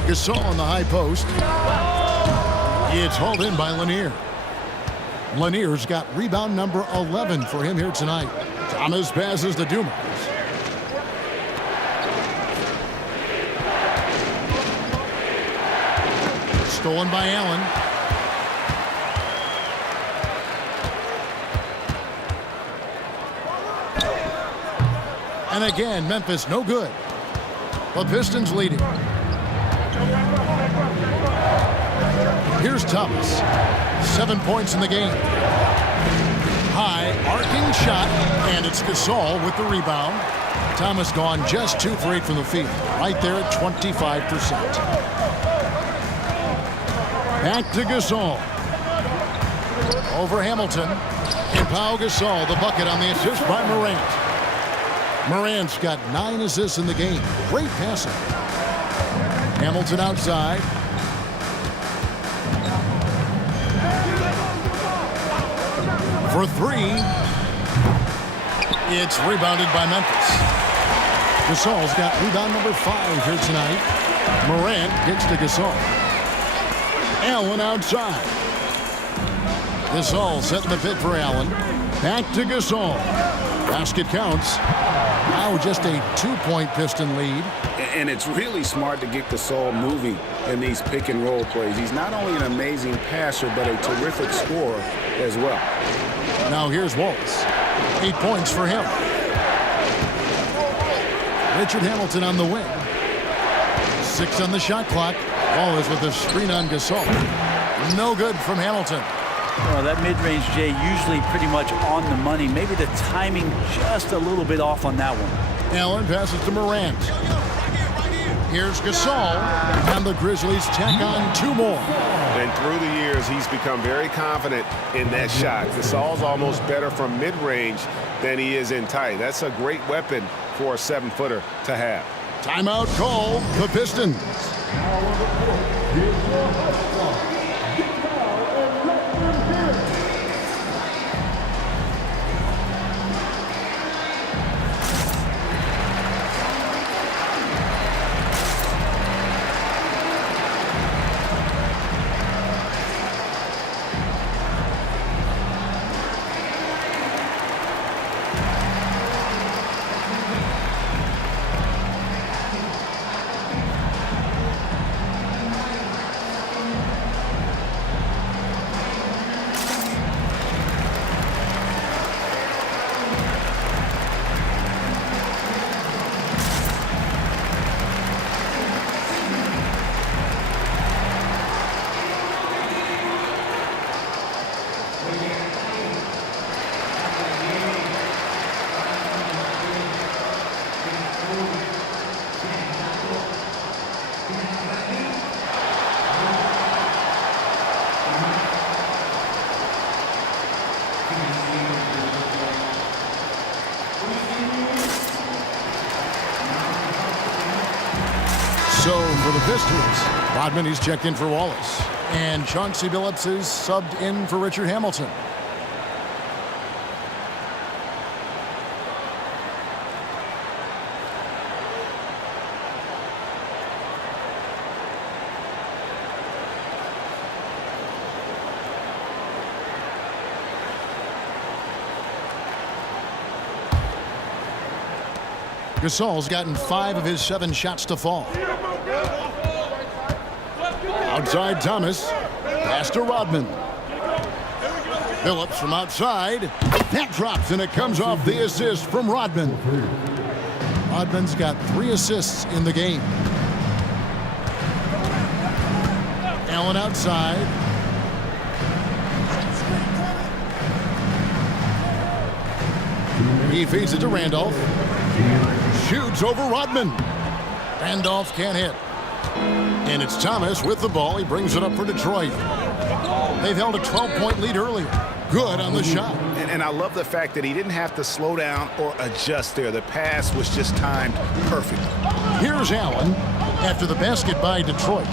Gasol on the high post. It's hauled in by Lanier. Lanier's got rebound number 11 for him here tonight. Thomas passes to Dumars. Stolen by Allen. And again, Memphis no good. The Pistons leading. Here's Thomas. 7 points in the game. High arcing shot, and it's Gasol with the rebound. Thomas gone just 2 for 8 from the field. Right there at 25%. Back to Gasol. Over Hamilton. And Pau Gasol, the bucket on the assist by Morant. Morant's got 9 assists in the game. Great passing. Hamilton outside. for three. It's rebounded by Memphis. Gasol's got rebound number 5 here tonight. Morant gets to Gasol. Allen outside. Gasol setting the pick for Allen. Back to Gasol. Basket counts. Now just a 2-point Piston lead. And it's really smart to get Gasol moving in these pick and roll plays. He's not only an amazing passer, but a terrific scorer as well. Now here's Waltz. 8 points for him. Richard Hamilton on the wing. 6 on the shot clock. Ball is with a screen on Gasol. No good from Hamilton. Well, that mid-range, Jay, usually pretty much on the money. Maybe the timing just a little bit off on that one. Allen passes to Morant. Here's Gasol, and the Grizzlies tack on 2 more. And through the years, he's become very confident in that shot. Gasol's almost better from mid-range than he is in tight. That's a great weapon for a 7-footer to have. Timeout call, the Pistons. So for the Pistons, Rodman, he's checked in for Wallace. And Chauncey Billups is subbed in for Richard Hamilton. Gasol's gotten 5 of his 7 shots to fall. Outside Thomas. Pass to Rodman. Billups from outside. That drops, and it comes off the assist from Rodman. Rodman's got 3 assists in the game. Allen outside. He feeds it to Randolph. Shoots over Rodman. Randolph can't hit. And it's Thomas with the ball. He brings it up for Detroit. They've held a 12-point lead earlier. Good on the shot. And I love the fact that he didn't have to slow down or adjust there. The pass was just timed perfect. Here's Allen after the basket by Detroit.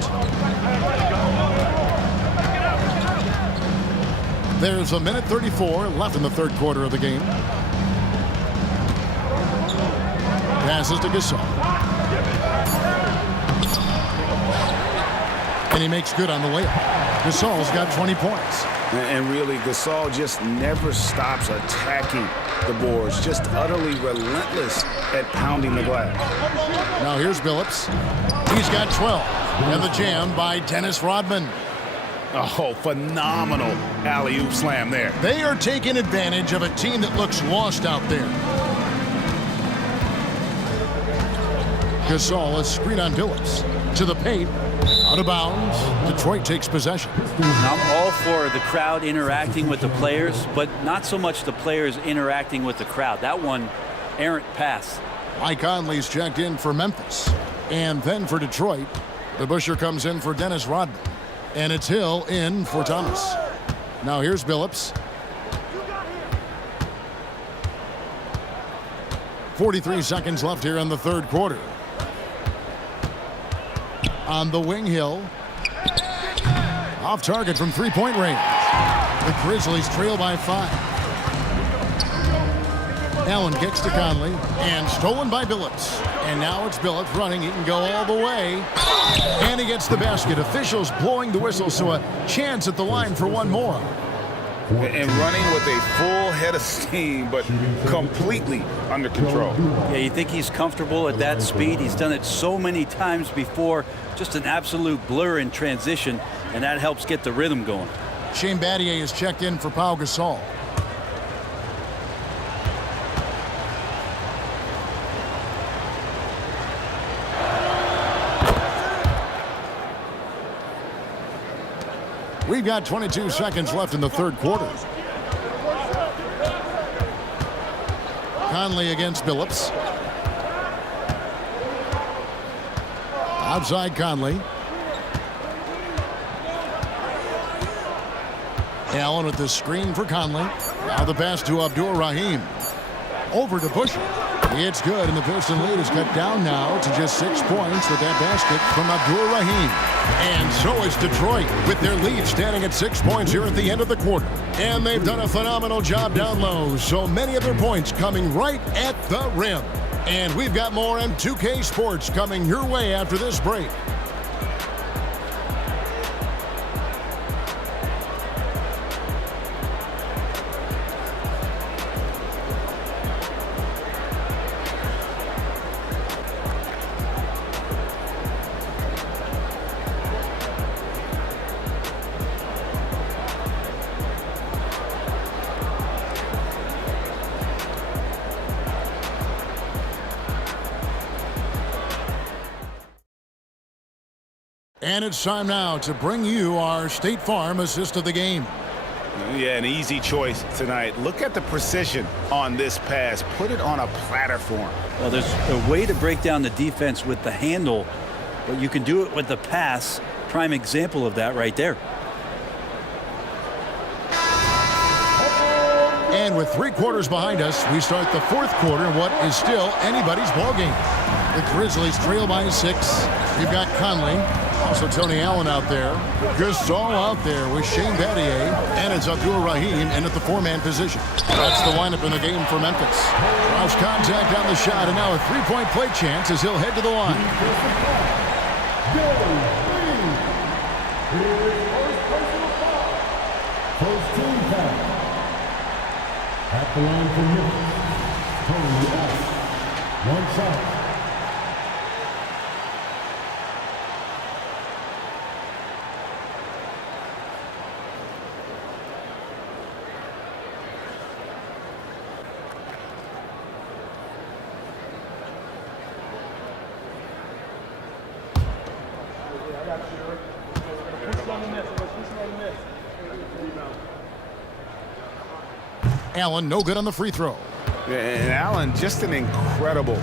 There's a minute 34 left in the third quarter of the game. Passes to Gasol. And he makes good on the layup. Gasol's got 20 points. And really, Gasol just never stops attacking the boards. Just utterly relentless at pounding the glass. Now here's Billups. He's got 12. And the jam by Dennis Rodman. Oh, phenomenal alley-oop slam there. They are taking advantage of a team that looks lost out there. Gasol, a screen on Billups. To the paint. Out of bounds. Detroit takes possession. I'm all for the crowd interacting with the players, but not so much the players interacting with the crowd. That one, errant pass. Mike Conley's checked in for Memphis. And then for Detroit, the Busher comes in for Dennis Rodman. And it's Hill in for Thomas. Now here's Billups. 43 seconds left here in the third quarter. On the wing, Hill. Off target from 3-point range. The Grizzlies trail by 5. Allen kicks to Conley, and stolen by Billups. And now it's Billups running. He can go all the way. And he gets the basket. Officials blowing the whistle, so a chance at the line for one more. And running with a full head of steam, but completely under control. Yeah, you think he's comfortable at that speed. He's done it so many times before. Just an absolute blur in transition, and that helps get the rhythm going. Shane Battier is checked in for Pau Gasol. We've got 22 seconds left in the third quarter. Conley against Billups. Outside Conley. Allen with the screen for Conley. Now the pass to Abdur-Rahim. Over to Busher. It's good, and the Piston lead is cut down now to just 6 points with that basket from Abdur-Rahim. And so is Detroit with their lead standing at 6 points here at the end of the quarter. And they've done a phenomenal job down low. So many of their points coming right at the rim. And we've got more on 2K Sports coming your way after this break. And it's time now to bring you our State Farm assist of the game. Yeah, an easy choice tonight. Look at the precision on this pass. Put it on a platter form. Well, there's a way to break down the defense with the handle, but you can do it with the pass. Prime example of that right there. And with 3 quarters behind us, we start the fourth quarter in what is still anybody's ballgame. The Grizzlies trail by 6. You've got Conley, also Tony Allen out there. Gasol out there with Shane Battier. And it's Abdur-Rahim in at the 4-man position. That's the lineup in the game for Memphis. Cross contact on the shot, and now a 3-point play chance as he'll head to the line. First team foul. At the line for Memphis, Tony Allen. 1 shot. Allen, no good on the free throw. And Allen, just an incredible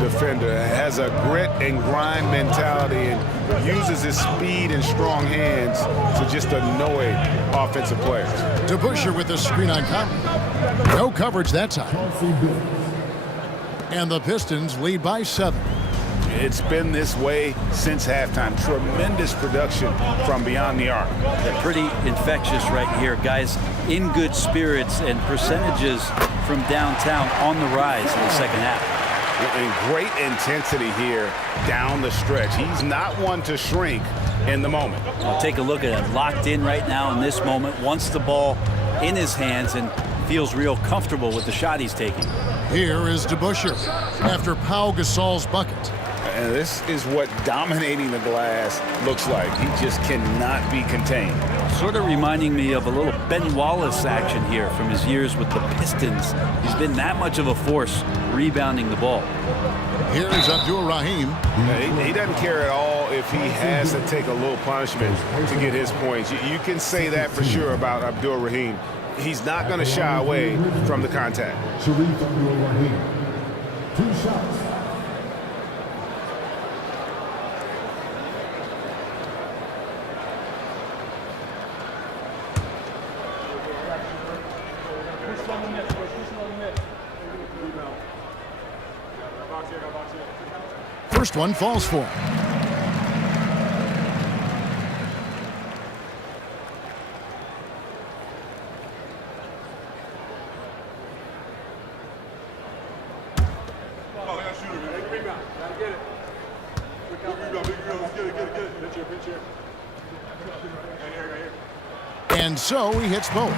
defender. Has a grit and grind mentality and uses his speed and strong hands to just annoy offensive players. To Busher with the screen on Conley. No coverage that time. And the Pistons lead by 7. It's been this way since halftime. Tremendous production from beyond the arc. They're pretty infectious right here. Guys in good spirits, and percentages from downtown on the rise in the second half. And great intensity here down the stretch. He's not one to shrink in the moment. Well, take a look at it. Locked in right now in this moment. Wants the ball in his hands and feels real comfortable with the shot he's taking. Here is DeBusschere after Pau Gasol's bucket. And this is what dominating the glass looks like. He just cannot be contained. Sort of reminding me of a little Ben Wallace action here from his years with the Pistons. He's been that much of a force rebounding the ball. Here is Abdur-Rahim. He doesn't care at all if he has to take a little punishment to get his points. You can say that for sure about Abdur-Rahim. He's not going to shy away from the contact. Sharif Abdur-Rahim. 2 shots. First one falls for him. And so he hits both.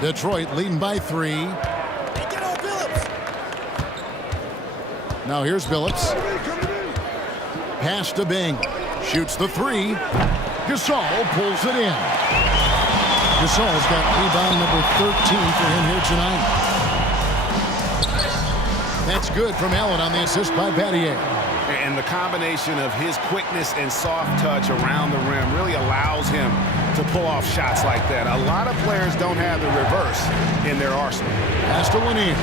Detroit leading by 3. Now here's Billups. Pass to Bing. Shoots the 3. Gasol pulls it in. Gasol's got rebound number 13 for him here tonight. That's good from Allen on the assist by Battier. And the combination of his quickness and soft touch around the rim really allows him to pull off shots like that. A lot of players don't have the reverse in their arsenal. Pass to Lanier.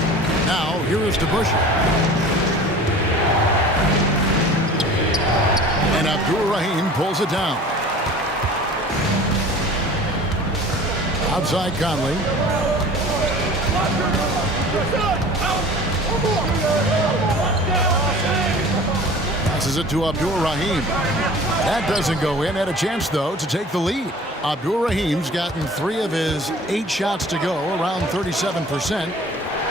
Now here is DeBusschere. And Abdur-Rahim pulls it down. Outside Conley. Passes it to Abdur-Rahim. That doesn't go in. Had a chance, though, to take the lead. Abdur-Rahim's gotten 3 of his 8 shots to go, around 37%.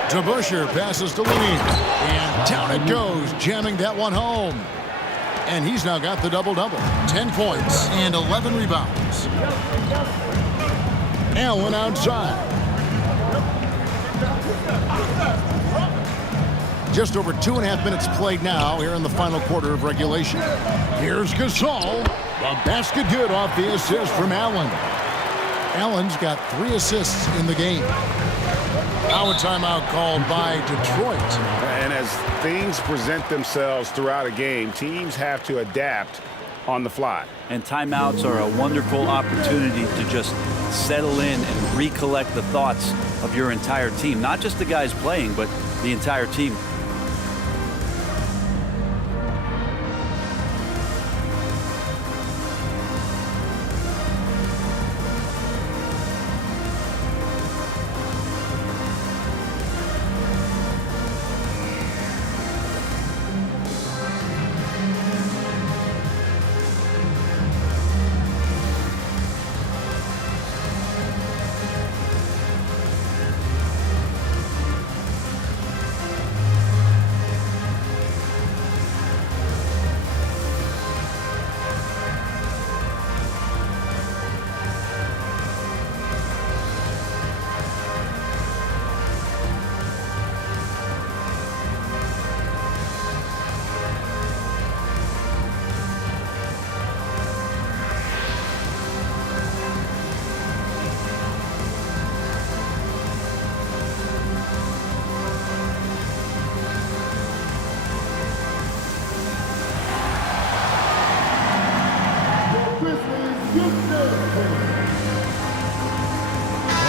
DeBusschere passes to Lanier. And down it goes, jamming that one home. And he's now got the double-double. 10 points and 11 rebounds. Allen outside. Just over 2.5 minutes played now here in the final quarter of regulation. Here's Gasol. The basket good off the assist from Allen. Allen's got 3 assists in the game. Now a timeout called by Detroit. And as things present themselves throughout a game, teams have to adapt on the fly. And timeouts are a wonderful opportunity to just settle in and recollect the thoughts of your entire team. Not just the guys playing, but the entire team.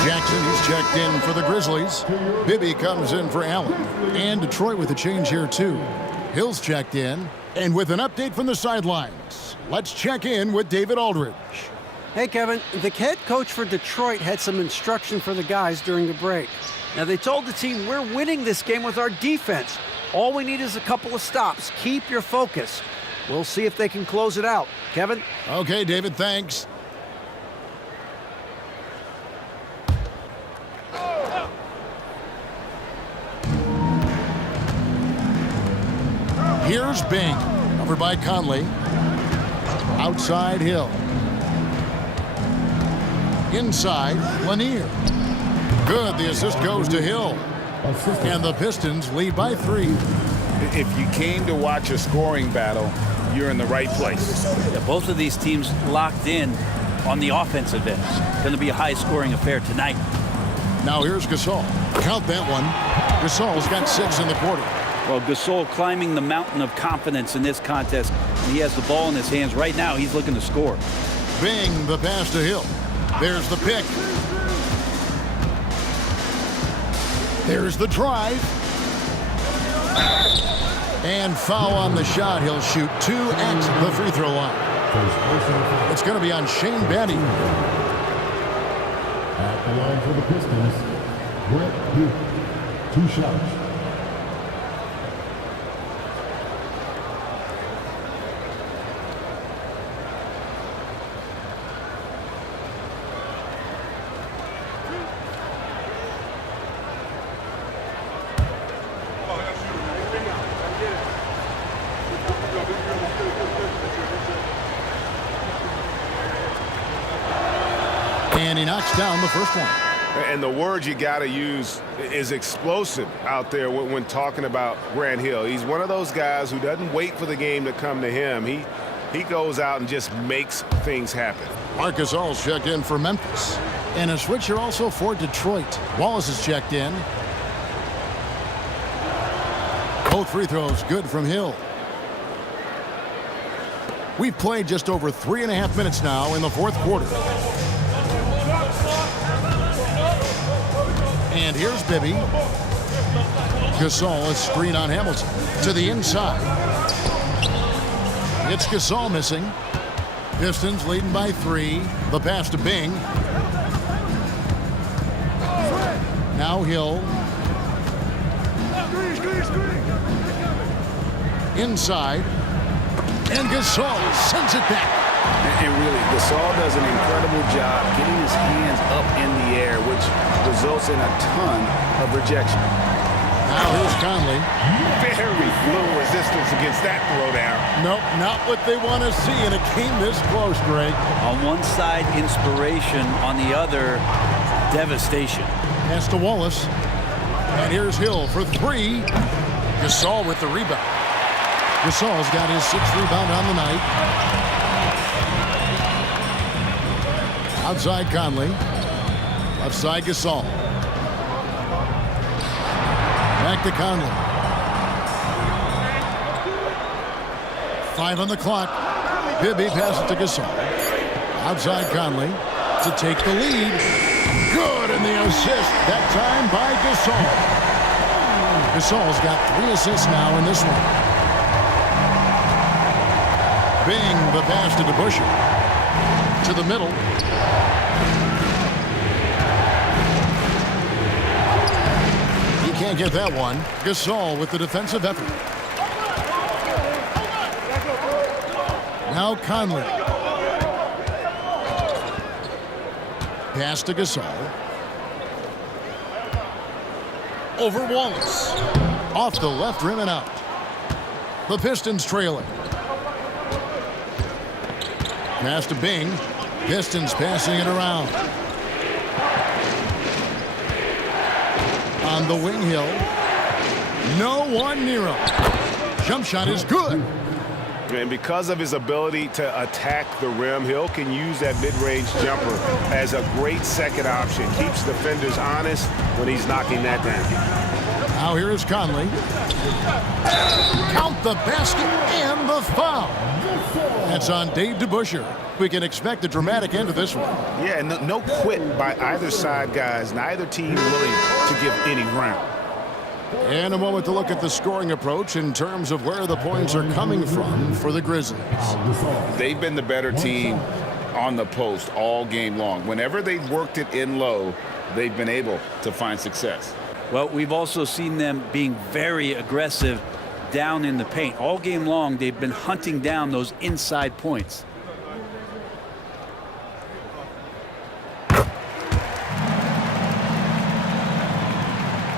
Jackson is checked in for the Grizzlies. Bibby comes in for Allen. And Detroit with a change here, too. Hill's checked in. And with an update from the sidelines, let's check in with David Aldridge. Hey, Kevin, the head coach for Detroit had some instruction for the guys during the break. Now, they told the team, we're winning this game with our defense. All we need is a couple of stops. Keep your focus. We'll see if they can close it out. Kevin? Okay, David, thanks. Here's Bing, covered by Conley. Outside Hill. Inside Lanier. Good, the assist goes to Hill. And the Pistons lead by 3. If you came to watch a scoring battle, you're in the right place. Yeah, both of these teams locked in on the offensive end. Going to be a high-scoring affair tonight. Now here's Gasol. Count that one. Gasol's got 6 in the quarter. Well, Gasol climbing the mountain of confidence in this contest. And he has the ball in his hands right now. He's looking to score. Bing, the pass to Hill. There's the pick. There's the drive. And foul on the shot. He'll shoot 2 at the free throw line. It's going to be on Shane Batty. At the line for the Pistons, Brett Duke. 2 shots. And he knocks down the first one. And the word you got to use is explosive out there when talking about Grant Hill. He's one of those guys who doesn't wait for the game to come to him. He goes out and just makes things happen. Marcus All's checked in for Memphis. And a switcher also for Detroit. Wallace is checked in. Both free throws good from Hill. We've played just over 3.5 minutes now in the fourth quarter. And here's Bibby. Gasol is screen on Hamilton to the inside. It's Gasol missing. Pistons leading by 3. The pass to Bing. Now Hill. Inside. And Gasol sends it back. And really, Gasol does an incredible job getting his hands up in the air, which results in a ton of rejection. Now here's Conley. Very little resistance against that throwdown. Nope, not what they want to see, and it came this close, Greg. On one side, inspiration. On the other, devastation. Pass to Wallace. And here's Hill for 3. Gasol with the rebound. Gasol's got his 6th rebound on the night. Outside Conley. Left side Gasol. Back to Conley. 5 on the clock. Bibby passes to Gasol. Outside Conley to take the lead. Good, and the assist that time by Gasol. Gasol's got 3 assists now in this one. Bing, the pass to DeBusschere. To the middle. He can't get that one. Gasol with the defensive effort. Now Conley. Pass to Gasol. Over Wallace. Off the left rim and out. The Pistons trailing. Pass to Bing. Pistons passing it around. On the wing, Hill. No one near him. Jump shot is good. And because of his ability to attack the rim, Hill can use that mid-range jumper as a great second option. Keeps defenders honest when he's knocking that down. Now here is Conley. Count the basket and the foul. That's on Dave DeBusschere. We can expect a dramatic end to this one. Yeah, no quit by either side, guys. Neither team willing to give any ground. And a moment to look at the scoring approach in terms of where the points are coming from for the Grizzlies. They've been the better team on the post all game long. Whenever they've worked it in low, they've been able to find success. Well, we've also seen them being very aggressive down in the paint. All game long, they've been hunting down those inside points.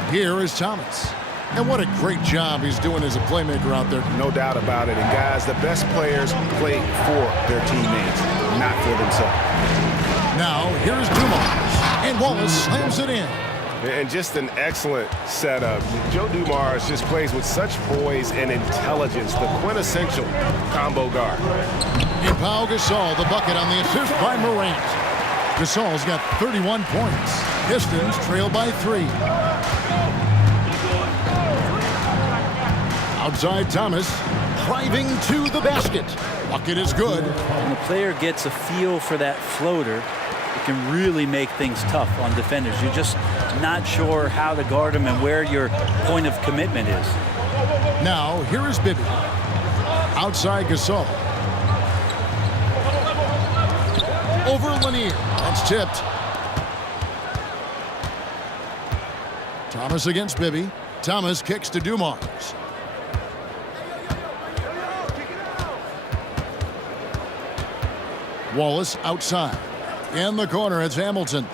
Here is Thomas. And what a great job he's doing as a playmaker out there. No doubt about it. And guys, the best players play for their teammates, not for themselves. Now, here's Dumars. And Wallace slams it in. And just an excellent setup. Joe Dumars just plays with such poise and intelligence, the quintessential combo guard. And Pau Gasol, the bucket on the assist by Morant. Gasol's got 31 points. Pistons trail by 3. Outside Thomas, driving to the basket. Bucket is good. When the player gets a feel for that floater, it can really make things tough on defenders. You're just not sure how to guard them and where your point of commitment is. Now, here is Bibby. Outside Gasol. Over Lanier. That's tipped. Thomas against Bibby. Thomas kicks to Dumars. Wallace outside. In the corner, it's Hamilton.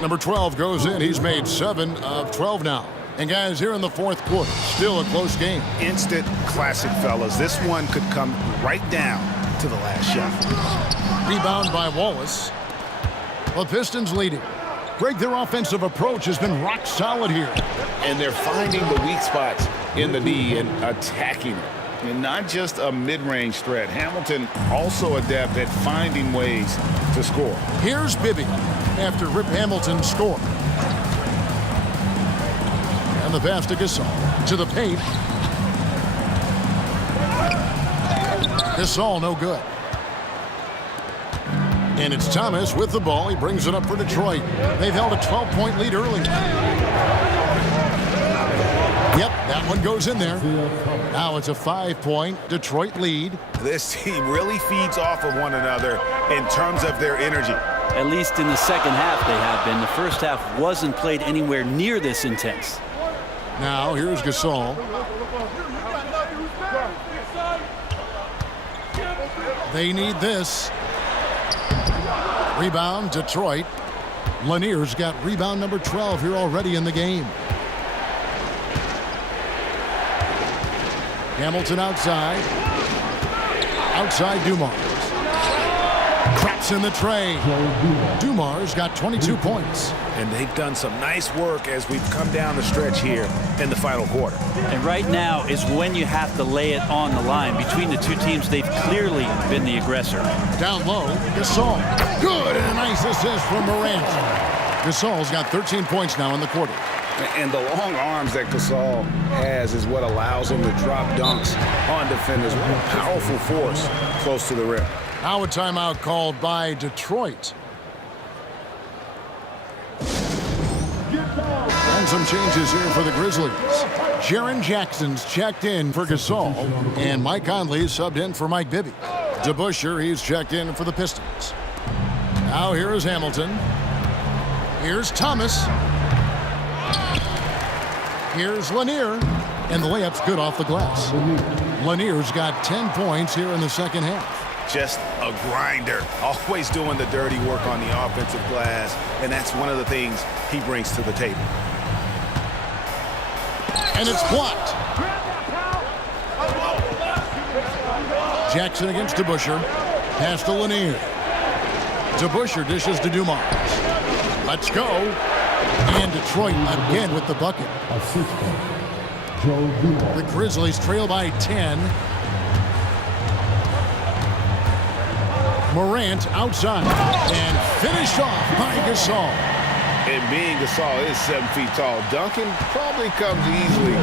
Number 12 goes in. He's made 7 of 12 now. And guys, here in the fourth quarter, still a close game. Instant classic, fellas. This one could come right down to the last shot. Rebound by Wallace. The Pistons leading. Greg, their offensive approach has been rock solid here. And they're finding the weak spots in the D and attacking it. And not just a mid-range threat. Hamilton also adept at finding ways to score. Here's Bibby after Rip Hamilton scored. And the pass to Gasol. To the paint. Gasol no good. And it's Thomas with the ball. He brings it up for Detroit. They've held a 12-point lead early. Yep, that one goes in there. Now it's a 5-point Detroit lead. This team really feeds off of one another in terms of their energy. At least in the second half they have been. The first half wasn't played anywhere near this intense. Now here's Gasol. They need this. Rebound, Detroit. Lanier's got rebound number 12 here already in the game. Hamilton outside. Outside Dumars. Traps in the tray. Dumars got 22 points. And they've done some nice work as we've come down the stretch here in the final quarter. And right now is when you have to lay it on the line. Between the two teams, they've clearly been the aggressor. Down low, Gasol. Good, and a nice assist from Morant. Gasol's got 13 points now in the quarter. And the long arms that Gasol has is what allows him to drop dunks on defenders. What a powerful force close to the rim. Now a timeout called by Detroit. And some changes here for the Grizzlies. Jaren Jackson's checked in for Gasol, and Mike Conley's subbed in for Mike Bibby. DeBusschere, he's checked in for the Pistons. Now here is Hamilton. Here's Thomas. Here's Lanier, and the layup's good off the glass. Lanier's got 10 points here in the second half. Just a grinder, always doing the dirty work on the offensive glass, and that's one of the things he brings to the table. And it's blocked. Jackson against DeBusschere. Pass to Lanier. DeBusschere dishes to Dumars. Let's go. And Detroit again with the bucket. The Grizzlies trail by 10. Morant outside. And finished off by Gasol. And being Gasol is 7 feet tall, dunking probably comes easily.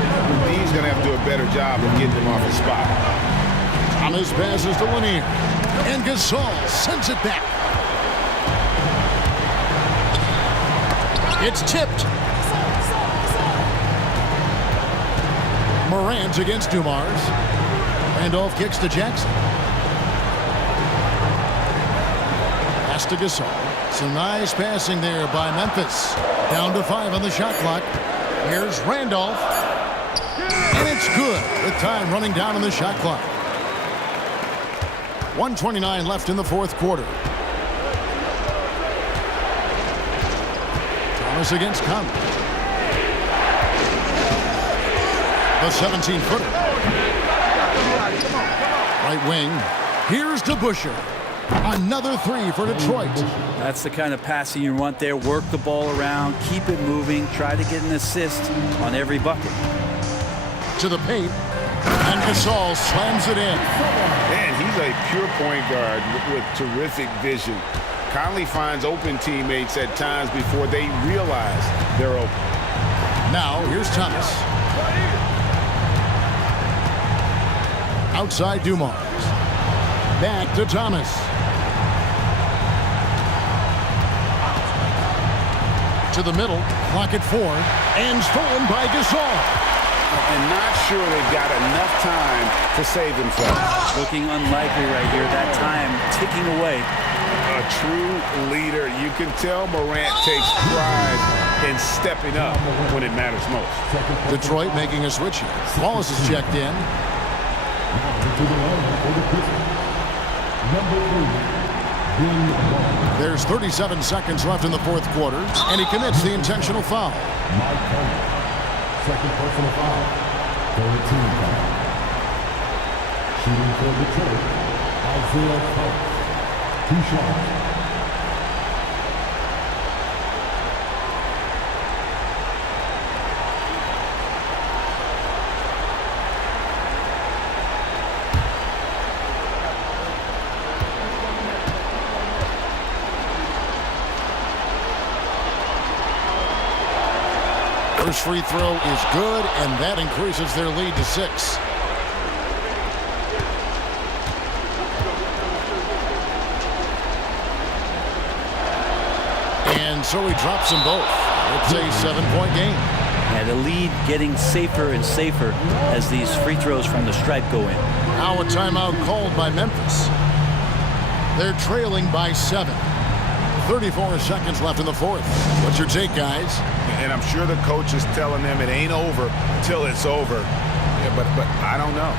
He's going to have to do a better job of getting him off his spot. Thomas passes to Lanier. And Gasol sends it back. It's tipped. Morant against Dumars. Randolph kicks to Jackson. Pass to Gasol. Some nice passing there by Memphis. Down to 5 on the shot clock. Here's Randolph. And it's good with time running down on the shot clock. 1:29 left in the fourth quarter. Thomas against Conley. The 17-footer. Right wing. Here's DeBusschere. Another 3 for Detroit. That's the kind of passing you want there. Work the ball around, keep it moving, try to get an assist on every bucket. To the paint, and Gasol slams it in. Man, he's a pure point guard with terrific vision. Conley finds open teammates at times before they realize they're open. Now, here's Thomas. Outside Dumars. Back to Thomas. To the middle, clock at 4, and stolen by Gasol. And not sure they've got enough time to save themselves. Looking unlikely right here. That time ticking away. A true leader. You can tell Morant takes pride in stepping up when it matters most. Detroit making a switch here. Wallace is checked in. There's 37 seconds left in the fourth quarter, and he commits the intentional foul. Second personal foul. Third team foul. Shooting for Detroit, Isaiah Thomas. 2 shots. First free throw is good, and that increases their lead to 6. And so he drops them both. It's a 7-point game. Yeah, the lead getting safer and safer as these free throws from the stripe go in. Now a timeout called by Memphis. They're trailing by 7. 34 seconds left in the fourth. What's your take, guys? And I'm sure the coach is telling them it ain't over till it's over. Yeah, but I don't know.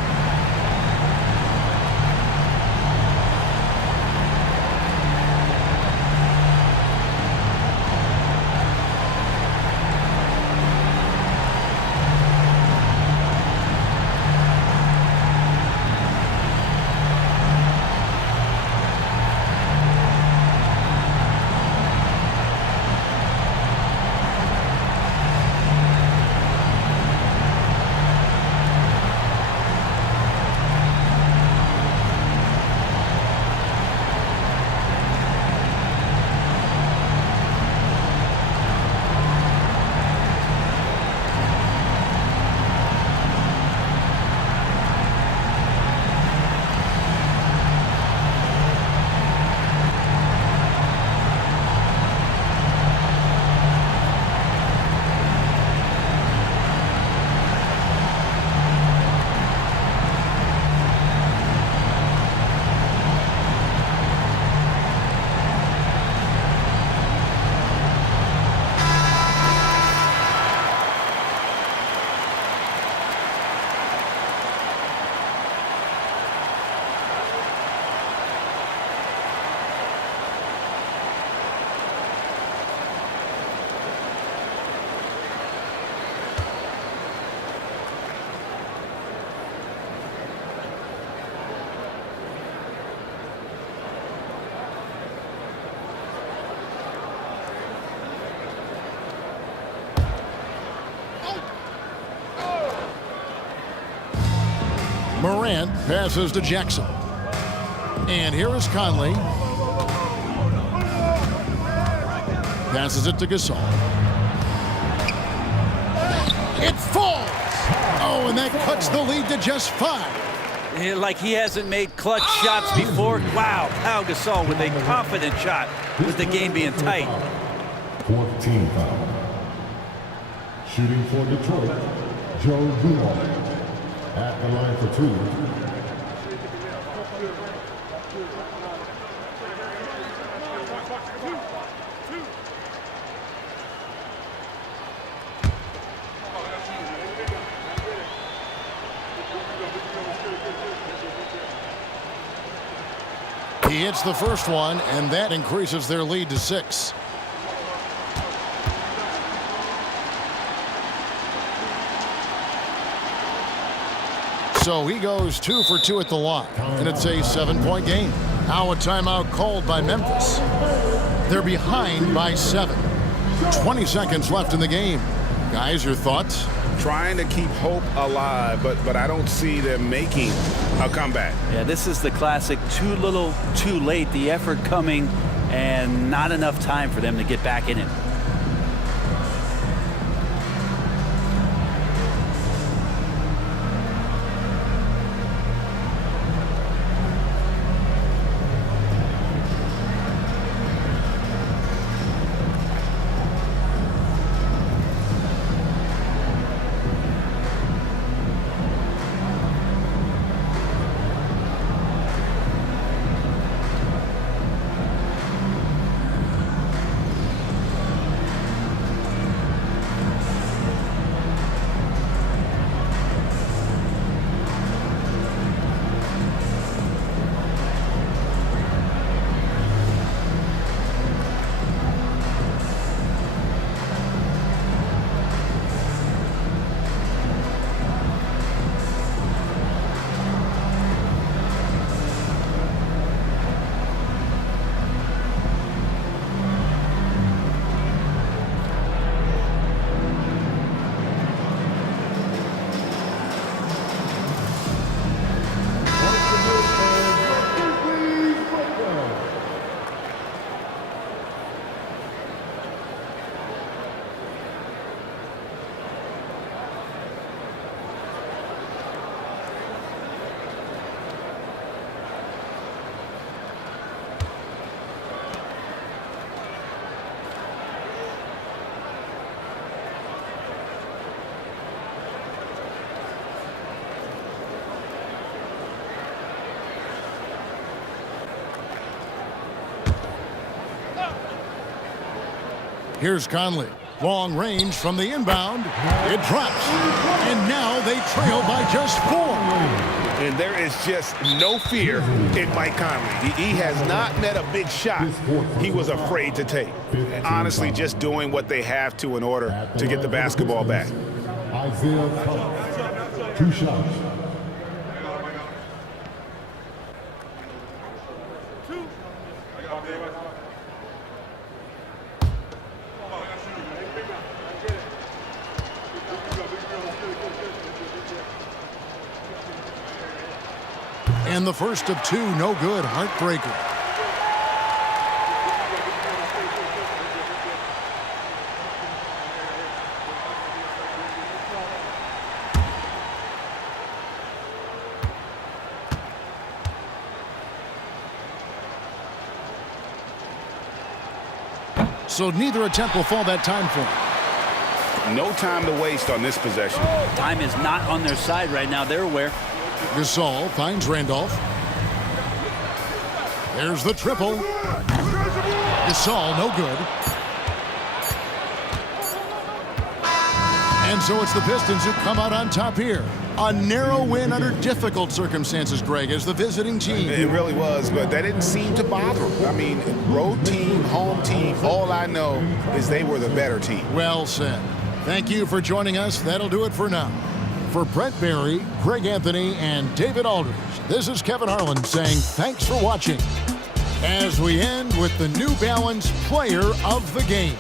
Morant passes to Jackson. And here is Conley. Passes it to Gasol. It falls! Oh, and that cuts the lead to just 5. Yeah, like he hasn't made clutch shots before. Wow, Pau Gasol with a confident shot with the game being tight. Fourth team foul. Shooting for Detroit, Joe Dumars. At the line for 2. He hits the first one, and that increases their lead to 6. So he goes 2 for 2 at the line, and it's a 7-point game. Now a timeout called by Memphis. They're behind by 7. 20 seconds left in the game. Guys, your thoughts? Trying to keep hope alive, but I don't see them making a comeback. Yeah, this is the classic too little, too late. The effort coming and not enough time for them to get back in it. Here's Conley. Long range from the inbound. It drops. And now they trail by just 4. And there is just no fear in Mike Conley. He has not met a big shot he was afraid to take. Honestly, just doing what they have to in order to get the basketball back. Isaiah Thomas, 2 shots. And the first of 2, no good. Heartbreaker. So neither attempt will fall that time for him. No time to waste on this possession. Time is not on their side right now. They're aware. Gasol finds Randolph. There's the triple. Gasol, no good. And so it's the Pistons who come out on top here. A narrow win under difficult circumstances, Greg, as the visiting team. It really was, but that didn't seem to bother them. I mean, road team, home team, all I know is they were the better team. Well said. Thank you for joining us. That'll do it for now. For Brent Barry, Greg Anthony, and David Aldridge, this is Kevin Harlan saying thanks for watching as we end with the New Balance Player of the Game.